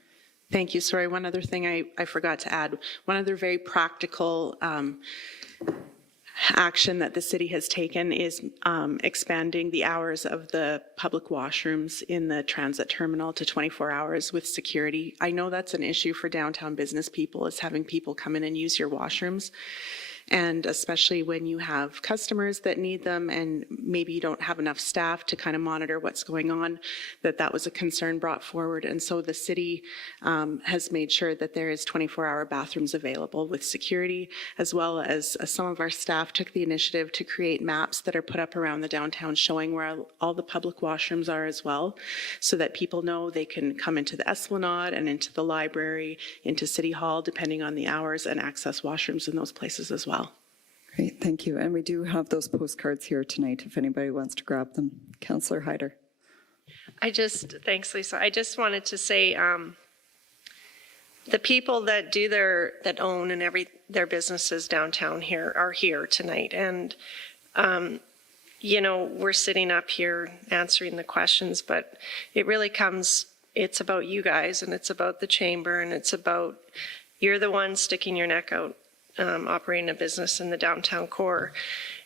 Thank you. Sorry, one other thing I forgot to add. One other very practical action that the city has taken is expanding the hours of the public washrooms in the transit terminal to 24 hours with security. I know that's an issue for downtown business people, is having people come in and use your washrooms. And especially when you have customers that need them and maybe you don't have enough staff to kind of monitor what's going on, that was a concern brought forward. And so the city has made sure that there is 24-hour bathrooms available with security, as well as some of our staff took the initiative to create maps that are put up around the downtown showing where all the public washrooms are as well, so that people know they can come into the Esplanade and into the library, into City Hall, depending on the hours, and access washrooms in those places as well. Great, thank you. And we do have those postcards here tonight if anybody wants to grab them. Councillor Hyder. Thanks, Lisa. I just wanted to say, the people that own and their businesses downtown here are here tonight. And, you know, we're sitting up here answering the questions, but it really it's about you guys, and it's about the chamber, and it's about, you're the ones sticking your neck out. Operating a business in the downtown core.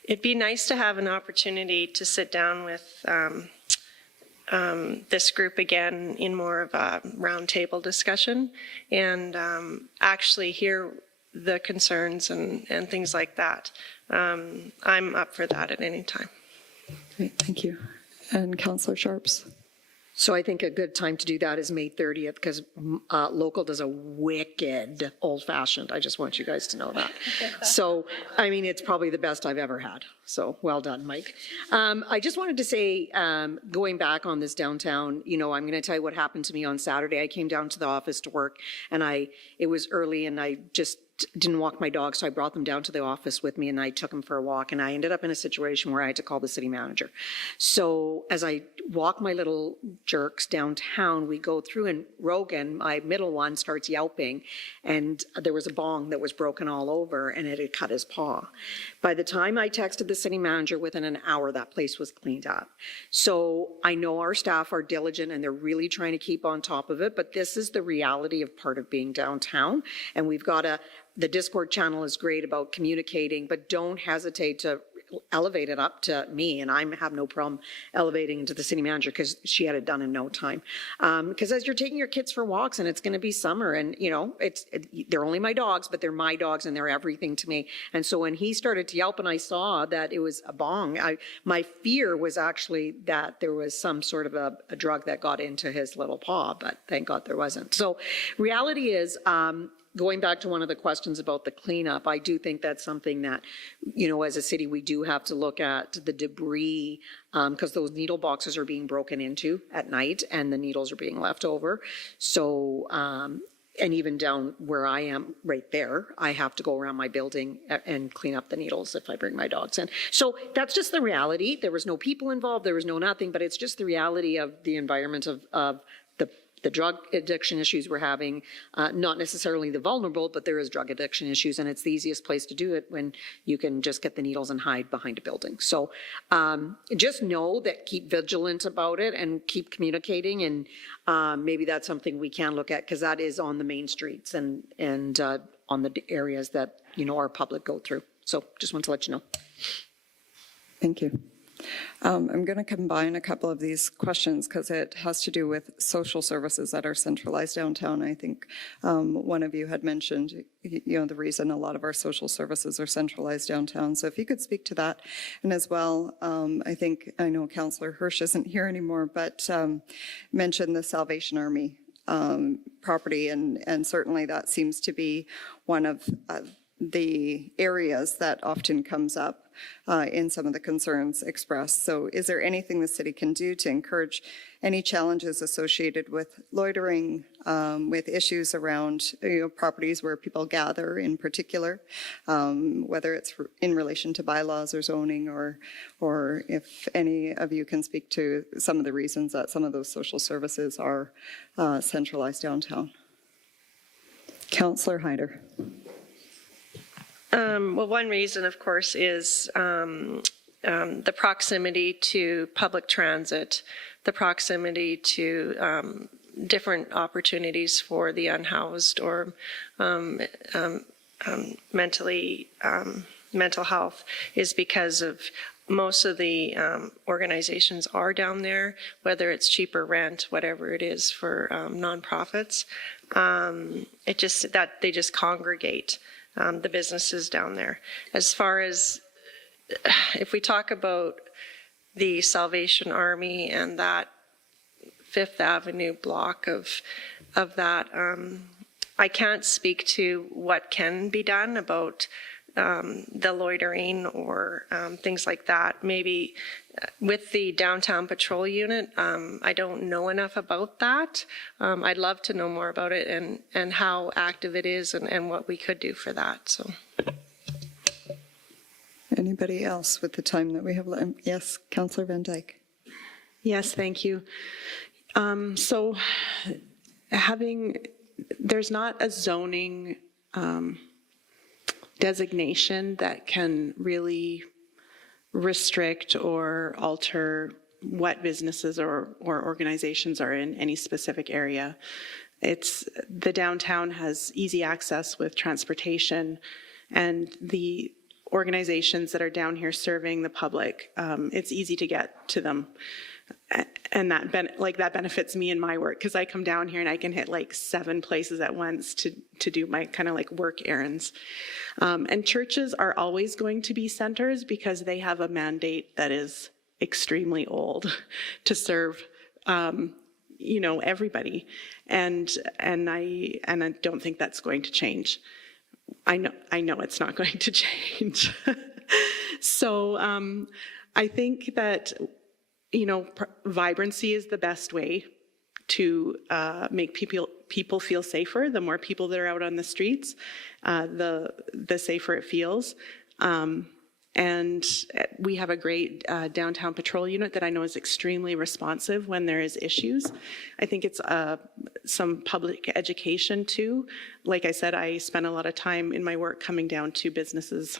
It'd be nice to have an opportunity to sit down with this group again in more of a roundtable discussion and actually hear the concerns and things like that. I'm up for that at any time. Great, thank you. And Councillor Sharps. So I think a good time to do that is May 30th, because local does a wicked old-fashioned. I just want you guys to know that. So, I mean, it's probably the best I've ever had. So well done, Mike. I just wanted to say, going back on this downtown, you know, I'm going to tell you what happened to me on Saturday. I came down to the office to work, and it was early, and I just didn't walk my dog, so I brought them down to the office with me, and I took them for a walk, and I ended up in a situation where I had to call the city manager. So as I walk my little jerks downtown, we go through, and Rogan, my middle one, starts yelping, and there was a bong that was broken all over, and it had cut his paw. By the time I texted the city manager, within an hour, that place was cleaned up. So I know our staff are diligent, and they're really trying to keep on top of it, but this is the reality of part of being downtown, and we've got to. The Discord channel is great about communicating, but don't hesitate to elevate it up to me, and I have no problem elevating it to the city manager, because she had it done in no time. Because as you're taking your kids for walks, and it's going to be summer, and you know, they're only my dogs, but they're my dogs, and they're everything to me. And so when he started to yelp, and I saw that it was a bong, my fear was actually that there was some sort of a drug that got into his little paw, but thank God there wasn't. So reality is, going back to one of the questions about the cleanup, I do think that's something that, you know, as a city, we do have to look at the debris, because those needle boxes are being broken into at night, and the needles are being left over. So, and even down where I am right there, I have to go around my building and clean up the needles if I bring my dogs in. So that's just the reality. There was no people involved, there was no nothing, but it's just the reality of the environment of the drug addiction issues we're having, not necessarily the vulnerable, but there is drug addiction issues, and it's the easiest place to do it when you can just get the needles and hide behind a building. So just know that, keep vigilant about it and keep communicating, and maybe that's something we can look at, because that is on the main streets and on the areas that, you know, our public go through. So just want to let you know. Thank you. I'm going to combine a couple of these questions because it has to do with social services that are centralized downtown. I think one of you had mentioned, you know, the reason a lot of our social services are centralized downtown. So if you could speak to that. And as well, I know Councillor Hirsch isn't here anymore, but mentioned the Salvation Army property, and certainly that seems to be one of the areas that often comes up in some of the concerns expressed. So is there anything the city can do to encourage any challenges associated with loitering, with issues around, you know, properties where people gather in particular, whether it's in relation to bylaws or zoning, or if any of you can speak to some of the reasons that some of those social services are centralized downtown? Councillor Hyder. Well, one reason, of course, is the proximity to public transit, the proximity to different opportunities for the unhoused or mental health, is because of most of the organizations are down there, whether it's cheaper rent, whatever it is for nonprofits. They just congregate. The businesses down there. As far as, if we talk about the Salvation Army and that Fifth Avenue block of that, I can't speak to what can be done about the loitering or things like that. Maybe with the downtown patrol unit, I don't know enough about that. I'd love to know more about it and how active it is and what we could do for that. So, anybody else with the time that we have? Yes, Councillor Van Dyke. Yes, thank you. So there's not a zoning designation that can really restrict or alter what businesses or organizations are in any specific area. The downtown has easy access with transportation, and the organizations that are down here serving the public, it's easy to get to them. And that benefits me in my work, because I come down here and I can hit like 7 places at once to do my kind of like work errands. And churches are always going to be centers because they have a mandate that is extremely old to serve everybody. And I don't think that's going to change. I know it's not going to change. So I think that, vibrancy is the best way to make people feel safer. The more people that are out on the streets, the safer it feels. And we have a great downtown patrol unit that I know is extremely responsive when there is issues. I think it's some public education too. Like I said, I spend a lot of time in my work coming down to businesses,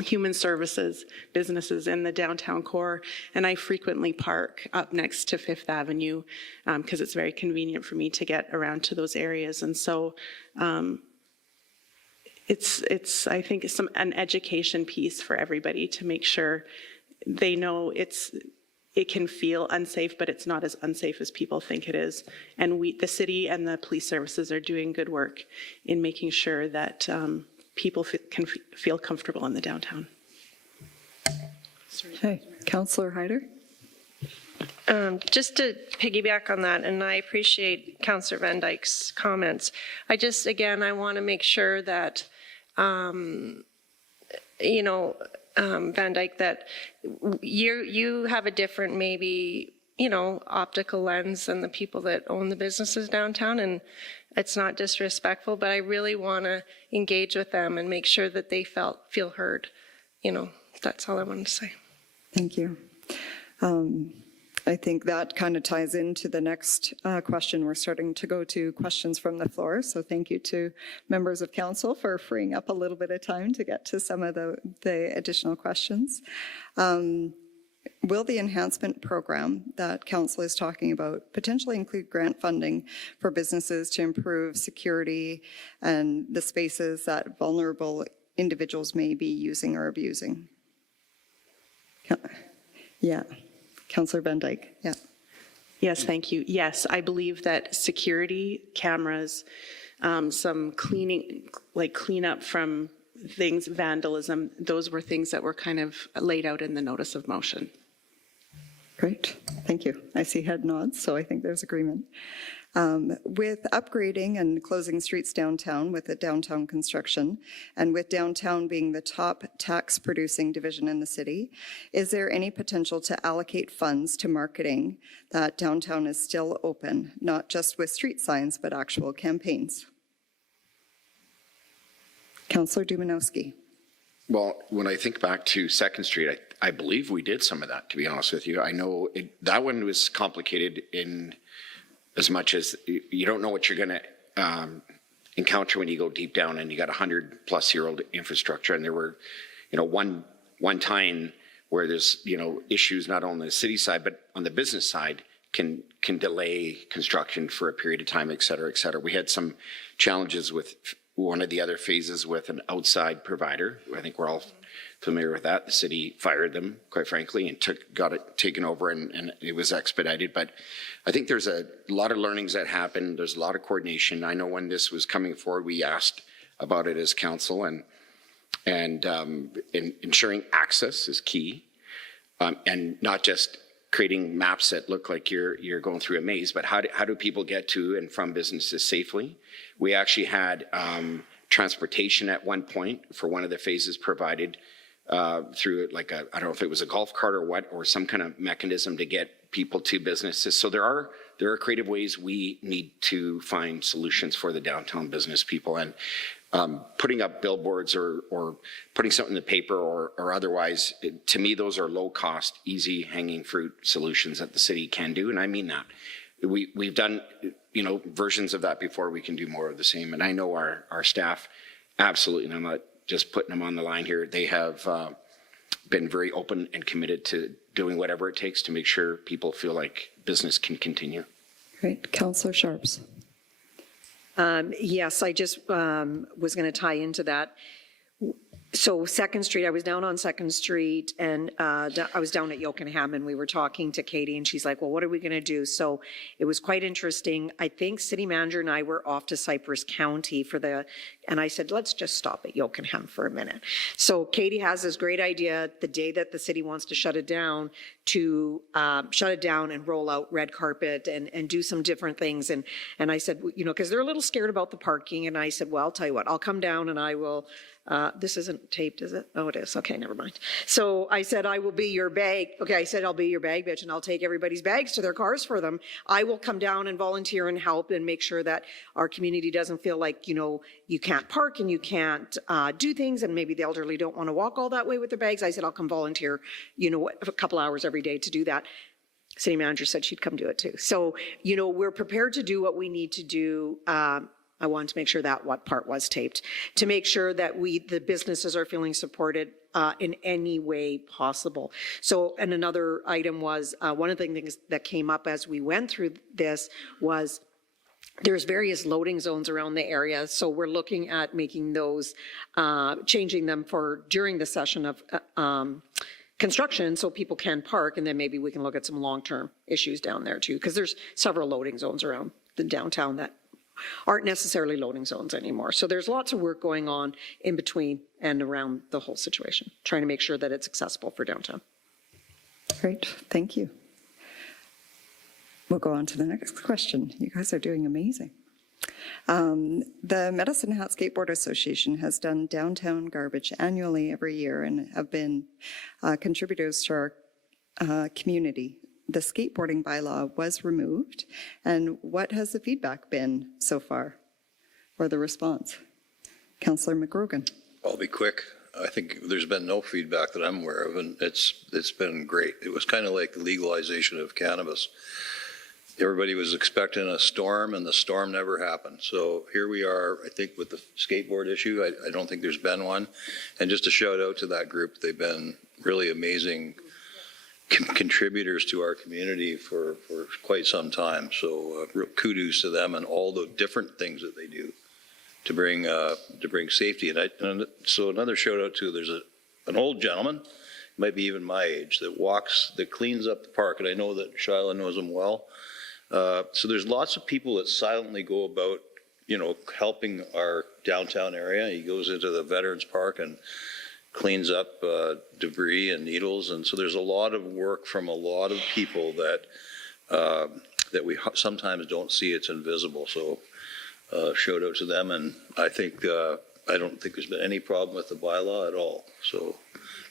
human services, businesses in the downtown core, and I frequently park up next to Fifth Avenue because it's very convenient for me to get around to those areas. And so it's I think an education piece for everybody to make sure they know it can feel unsafe, but it's not as unsafe as people think it is. And the city and the police services are doing good work in making sure that people can feel comfortable in the downtown. Okay, Councillor Hyder. Just to piggyback on that, and I appreciate Councillor Van Dyke's comments. I want to make sure that, Van Dyke, that you have a different maybe, optical lens than the people that own the businesses downtown, and it's not disrespectful, but I really want to engage with them and make sure that they feel heard. That's all I wanted to say. Thank you. I think that kind of ties into the next question. We're starting to go to questions from the floor. So thank you to members of council for freeing up a little bit of time to get to some of the additional questions. Will the enhancement program that council is talking about potentially include grant funding for businesses to improve security and the spaces that vulnerable individuals may be using or abusing? Yeah. Councillor Van Dyke, yeah. Yes, thank you. Yes, I believe that security cameras, some cleanup from things, vandalism, those were things that were kind of laid out in the notice of motion. Great, thank you. I see head nods, so I think there's agreement. With upgrading and closing streets downtown with the downtown construction, and with downtown being the top tax-producing division in the city, is there any potential to allocate funds to marketing that downtown is still open, not just with street signs, but actual campaigns? Councillor Dumanowski. Well, when I think back to 2nd Street, I believe we did some of that, to be honest with you. I know that one was complicated in as much as you don't know what you're going to encounter when you go deep down and you got 100-plus-year-old infrastructure. And there were, one time where there's, issues not only on the city side, but on the business side can delay construction for a period of time, et cetera, et cetera. We had some challenges with one of the other phases with an outside provider. I think we're all familiar with that. The city fired them, quite frankly, and got it taken over, and it was expedited. But I think there's a lot of learnings that happened. There's a lot of coordination. I know when this was coming forward, we asked about it as council, and ensuring access is key, and not just creating maps that look like you're going through a maze, but how do people get to and from businesses safely? We actually had transportation at one point for one of the phases provided through I don't know if it was a golf cart or some kind of mechanism to get people to businesses. So there are creative ways we need to find solutions for the downtown business people, and putting up billboards or putting something in the paper or otherwise, to me, those are low cost, easy hanging fruit solutions that the city can do. And I mean that. We've done, versions of that before. We can do more of the same. And I know our staff, absolutely, and I'm not just putting them on the line here, they have been very open and committed to doing whatever it takes to make sure people feel like business can continue. Great. Councillor Sharps. Yes, I just was going to tie into that. So Second Street, I was down on Second Street and I was down at Yokenham and we were talking to Katie and she's like, well, what are we going to do? So it was quite interesting. I think city manager and I were off to Cypress County and I said, let's just stop at Yokenham for a minute. So Katie has this great idea the day that the city wants to shut it down to shut it down and roll out red carpet and do some different things. And I said, you know, because they're a little scared about the parking. And I said, well, I'll tell you what, I'll come down and I will. This isn't taped, is it? Oh, it is. Okay, never mind. So I said, I will be your bag. Okay, I said, I'll be your bag bitch and I'll take everybody's bags to their cars for them. I will come down and volunteer and help and make sure that our community doesn't feel like, you know, you can't park and you can't do things and maybe the elderly don't want to walk all that way with their bags. I said, I'll come volunteer, you know, a couple hours every day to do that. City manager said she'd come do it too. So, you know, we're prepared to do what we need to do. I wanted to make sure that what part was taped, to make sure that the businesses are feeling supported in any way possible. So, and another item was, one of the things that came up as we went through this was there's various loading zones around the area. So we're looking at making those, changing them for during the session of construction so people can park, and then maybe we can look at some long-term issues down there too, because there's several loading zones around the downtown that aren't necessarily loading zones anymore. So there's lots of work going on in between and around the whole situation, trying to make sure that it's accessible for downtown. Great, thank you. We'll go on to the next question. You guys are doing amazing. The Medicine Hat Skateboard Association has done downtown garbage annually every year and have been contributors to our community. The skateboarding bylaw was removed, and what has the feedback been so far, or the response? Councillor McGrogan. I'll be quick. I think there's been no feedback that I'm aware of, and it's been great. It was kind of like the legalization of cannabis. Everybody was expecting a storm, and the storm never happened. So here we are, I think, with the skateboard issue. I don't think there's been one. And just a shout out to that group. They've been really amazing contributors to our community for quite some time. So real kudos to them and all the different things that they do to bring safety. And so another shout out to, there's an old gentleman, might be even my age, that cleans up the park. And I know that Shyla knows him well. So there's lots of people that silently go about, you know, helping our downtown area. He goes into the Veterans Park and cleans up debris and needles, and so there's a lot of work from a lot of people that we sometimes don't see. It's invisible. So shout out to them, and I think I don't think there's been any problem with the bylaw at all. So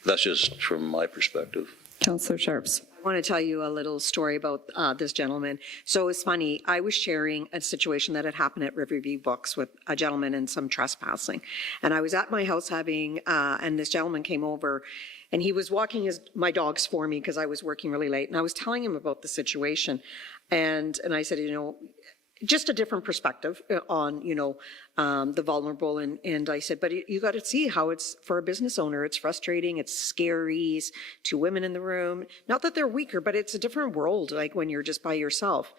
that's just from my perspective. Councillor Sharps. I want to tell you a little story about this gentleman. So it's funny, I was sharing a situation that had happened at Riverview Books with a gentleman and some trespassing. And I was at my house having, and this gentleman came over and he was walking my dogs for me because I was working really late. And I was telling him about the situation. And I said, you know, just a different perspective on, you know, the vulnerable. And I said, but you got to see how it's for a business owner. It's frustrating. It's scary. It's 2 women in the room. Not that they're weaker, but it's a different world, like when you're just by yourself.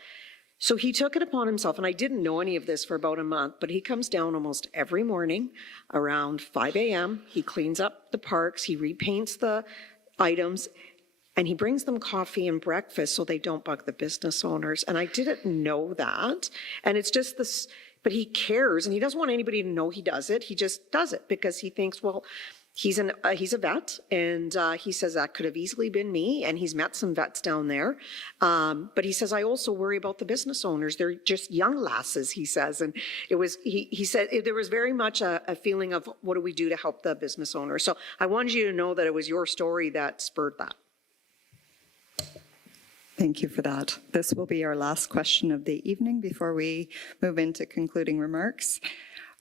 So he took it upon himself, and I didn't know any of this for about a month, but he comes down almost every morning around 5 a.m. He cleans up the parks. He repaints the items. And he brings them coffee and breakfast so they don't bug the business owners. And I didn't know that. And it's just this, but he cares and he doesn't want anybody to know he does it. He just does it because he thinks, well, he's a vet, and he says that could have easily been me, and he's met some vets down there. But he says, I also worry about the business owners. They're just young lasses, he says. And it was, he said, there was very much a feeling of what do we do to help the business owner. So I wanted you to know that it was your story that spurred that. Thank you for that. This will be our last question of the evening before we move into concluding remarks.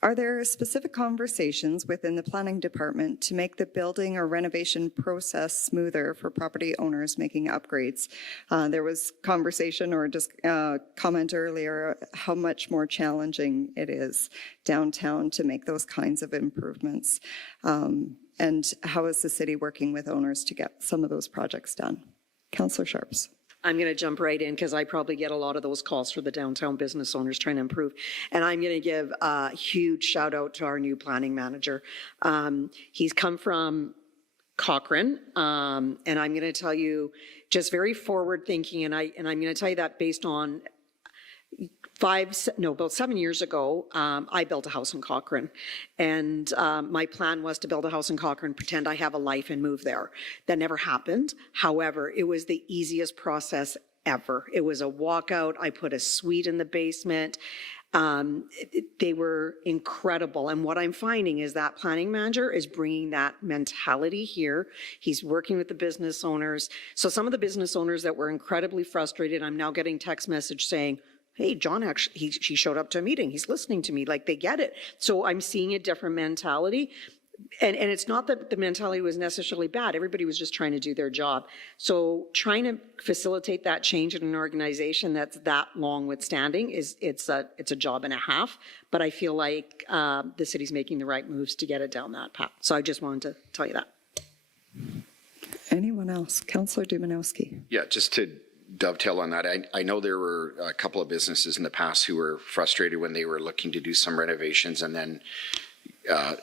Are there specific conversations within the planning department to make the building or renovation process smoother for property owners making upgrades? There was conversation or just comment earlier how much more challenging it is downtown to make those kinds of improvements. And how is the city working with owners to get some of those projects done? Councillor Sharps. I'm going to jump right in because I probably get a lot of those calls for the downtown business owners trying to improve. And I'm going to give a huge shout out to our new planning manager. He's come from Cochrane, and I'm going to tell you just very forward thinking, and I'm going to tell you that based on about 7 years ago, I built a house in Cochrane. And my plan was to build a house in Cochrane, pretend I have a life and move there. That never happened. However, it was the easiest process ever. It was a walkout. I put a suite in the basement. They were incredible. And what I'm finding is that planning manager is bringing that mentality here. He's working with the business owners. So some of the business owners that were incredibly frustrated, I'm now getting text message saying, hey, John, actually, she showed up to a meeting. He's listening to me. Like, they get it. So I'm seeing a different mentality. And it's not that the mentality was necessarily bad. Everybody was just trying to do their job. So trying to facilitate that change in an organization that's that long withstanding it's a job and a half. But I feel like the city's making the right moves to get it down that path. So I just wanted to tell you that. Anyone else? Councillor Dumanowski. Yeah, just to dovetail on that, I know there were a couple of businesses in the past who were frustrated when they were looking to do some renovations and then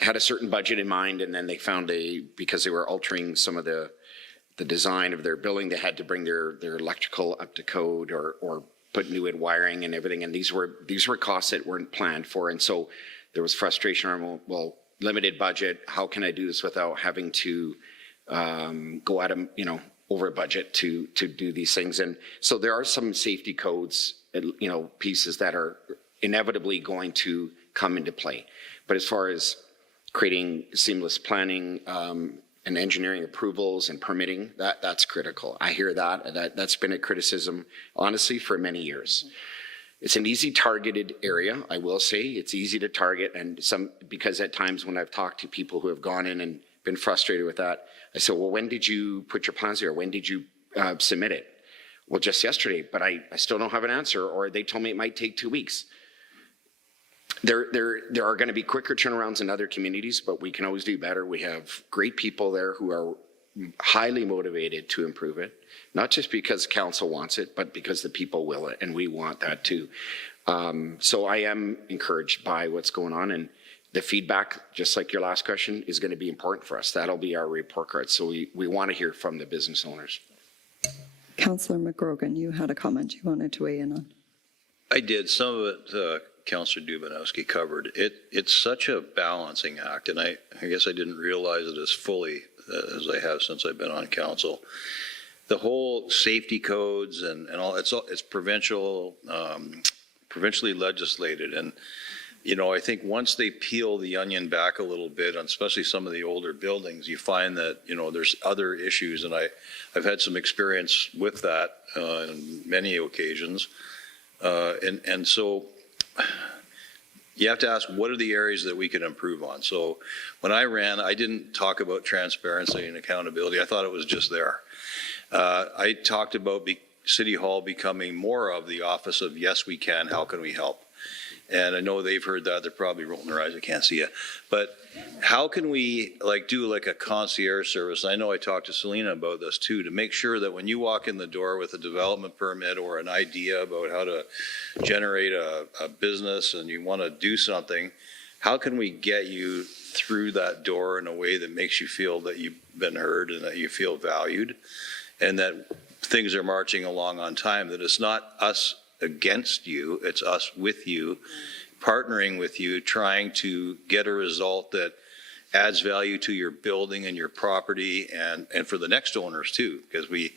had a certain budget in mind, and then they found because they were altering some of the design of their building, they had to bring their electrical up to code or put new in wiring and everything, and these were costs that weren't planned for, and so there was frustration around, well, limited budget, how can I do this without having to go at them, over a budget to do these things. And so there are some safety codes, pieces that are inevitably going to come into play. But as far as creating seamless planning and engineering approvals and permitting, that's critical. I hear that's been a criticism, honestly, for many years. It's an easy targeted area, I will say. It's easy to target, and because at times when I've talked to people who have gone in and been frustrated with that, I said, well, when did you put your plans there? When did you submit it? Well, just yesterday, but I still don't have an answer, or they told me it might take 2 weeks. There are going to be quicker turnarounds in other communities, but we can always do better. We have great people there who are highly motivated to improve it, not just because council wants it, but because the people will it, and we want that too. So I am encouraged by what's going on, and the feedback, just like your last question, is going to be important for us. That'll be our report card. So we want to hear from the business owners. Councillor McGrogan, you had a comment you wanted to weigh in on. I did. Some of it Councillor Dumanowski covered. It's such a balancing act, and I guess I didn't realize it as fully as I have since I've been on council. The whole safety codes and all, it's provincially legislated, and I think once they peel the onion back a little bit, especially some of the older buildings, you find that, there's other issues. And I've had some experience with that on many occasions. And so you have to ask, what are the areas that we can improve on? So when I ran, I didn't talk about transparency and accountability. I thought it was just there. I talked about City Hall becoming more of the office of, yes, we can, how can we help? And I know they've heard that. They're probably rolling their eyes. I can't see it. But how can we do a concierge service? I know I talked to Selena about this too, to make sure that when you walk in the door with a development permit or an idea about how to generate a business and you want to do something, how can we get you through that door in a way that makes you feel that you've been heard and that you feel valued and that things are marching along on time, that it's not us against you, it's us with you, partnering with you, trying to get a result that adds value to your building and your property and for the next owners too, because we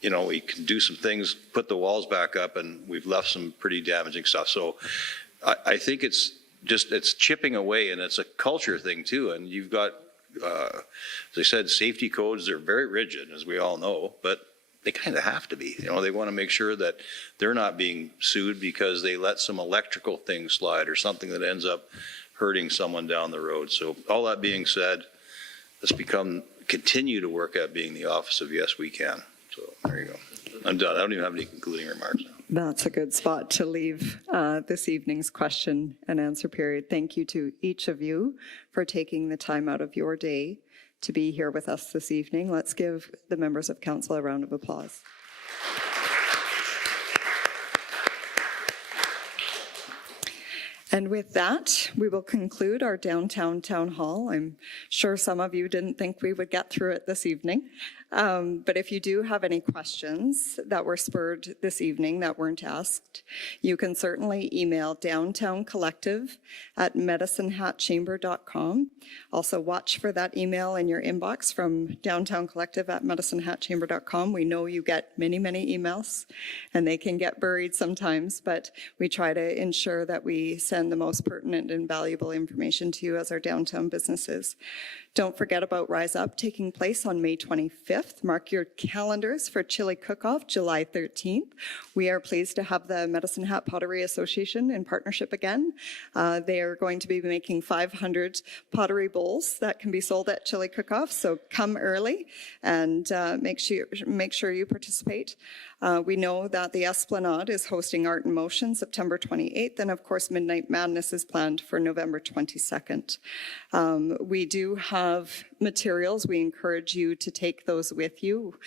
can do some things, put the walls back up, and we've left some pretty damaging stuff. So I think it's chipping away, and it's a culture thing too. And you've got, as I said, safety codes, they're very rigid, as we all know, but they kind of have to be. They want to make sure that they're not being sued because they let some electrical thing slide or something that ends up hurting someone down the road. So all that being said, let's continue to work at being the office of Yes We Can. So there you go. I'm done. I don't even have any concluding remarks now. That's a good spot to leave this evening's question and answer period. Thank you to each of you for taking the time out of your day to be here with us this evening. Let's give the members of council a round of applause. And with that, we will conclude our downtown town hall. I'm sure some of you didn't think we would get through it this evening. But if you do have any questions that were spurred this evening that weren't asked, you can certainly email downtowncollective@medicinehatchamber.com. Also watch for that email in your inbox from downtowncollective@medicinehatchamber.com. We know you get many, many emails and they can get buried sometimes, but we try to ensure that we send the most pertinent and valuable information to you as our downtown businesses. Don't forget about Rise Up, taking place on May 25th. Mark your calendars for Chili Cook-Off, July 13th. We are pleased to have the Medicine Hat Pottery Association in partnership again. They are going to be making 500 pottery bowls that can be sold at Chili Cook-Off, so come early and make sure you participate. We know that the Esplanade is hosting Art in Motion September 28th, and of course Midnight Madness is planned for November 22nd. We do have materials. We encourage you to take those with you.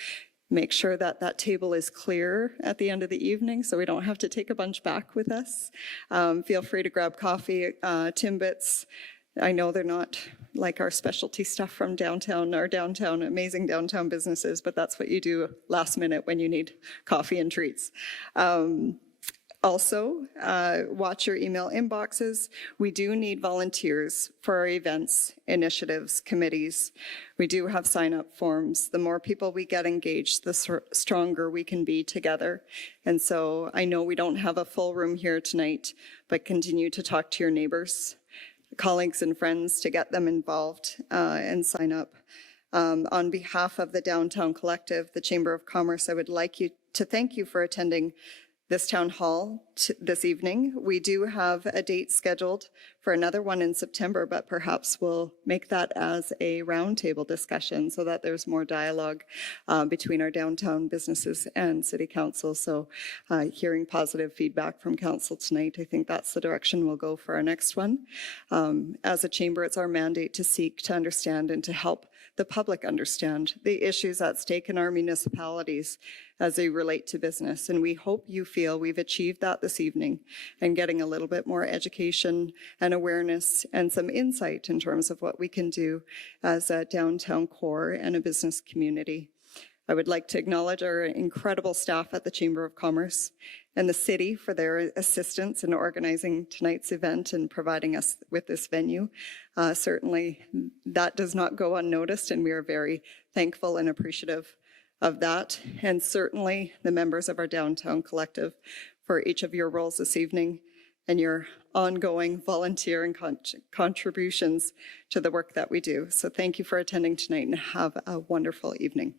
Make sure that that table is clear at the end of the evening so we don't have to take a bunch back with us. Feel free to grab coffee, Timbits. I know they're not like our specialty stuff from downtown, our downtown, amazing downtown businesses, but that's what you do last minute when you need coffee and treats. Also, watch your email inboxes. We do need volunteers for our events, initiatives, committees. We do have sign-up forms. The more people we get engaged, the stronger we can be together. And so I know we don't have a full room here tonight, but continue to talk to your neighbors, colleagues and friends to get them involved and sign up. On behalf of the Downtown Collective, the Chamber of Commerce, I would like to thank you for attending this town hall this evening. We do have a date scheduled for another one in September, but perhaps we'll make that as a roundtable discussion so that there's more dialogue between our downtown businesses and City Council. So hearing positive feedback from Council tonight, I think that's the direction we'll go for our next one. As a chamber, it's our mandate to seek to understand and to help the public understand the issues at stake in our municipalities as they relate to business. And we hope you feel we've achieved that this evening and getting a little bit more education and awareness and some insight in terms of what we can do as a downtown core and a business community. I would like to acknowledge our incredible staff at the Chamber of Commerce and the city for their assistance in organizing tonight's event and providing us with this venue. Certainly that does not go unnoticed, and we are very thankful and appreciative of that. And certainly the members of our Downtown Collective for each of your roles this evening and your ongoing volunteer and contributions to the work that we do. So thank you for attending tonight and have a wonderful evening.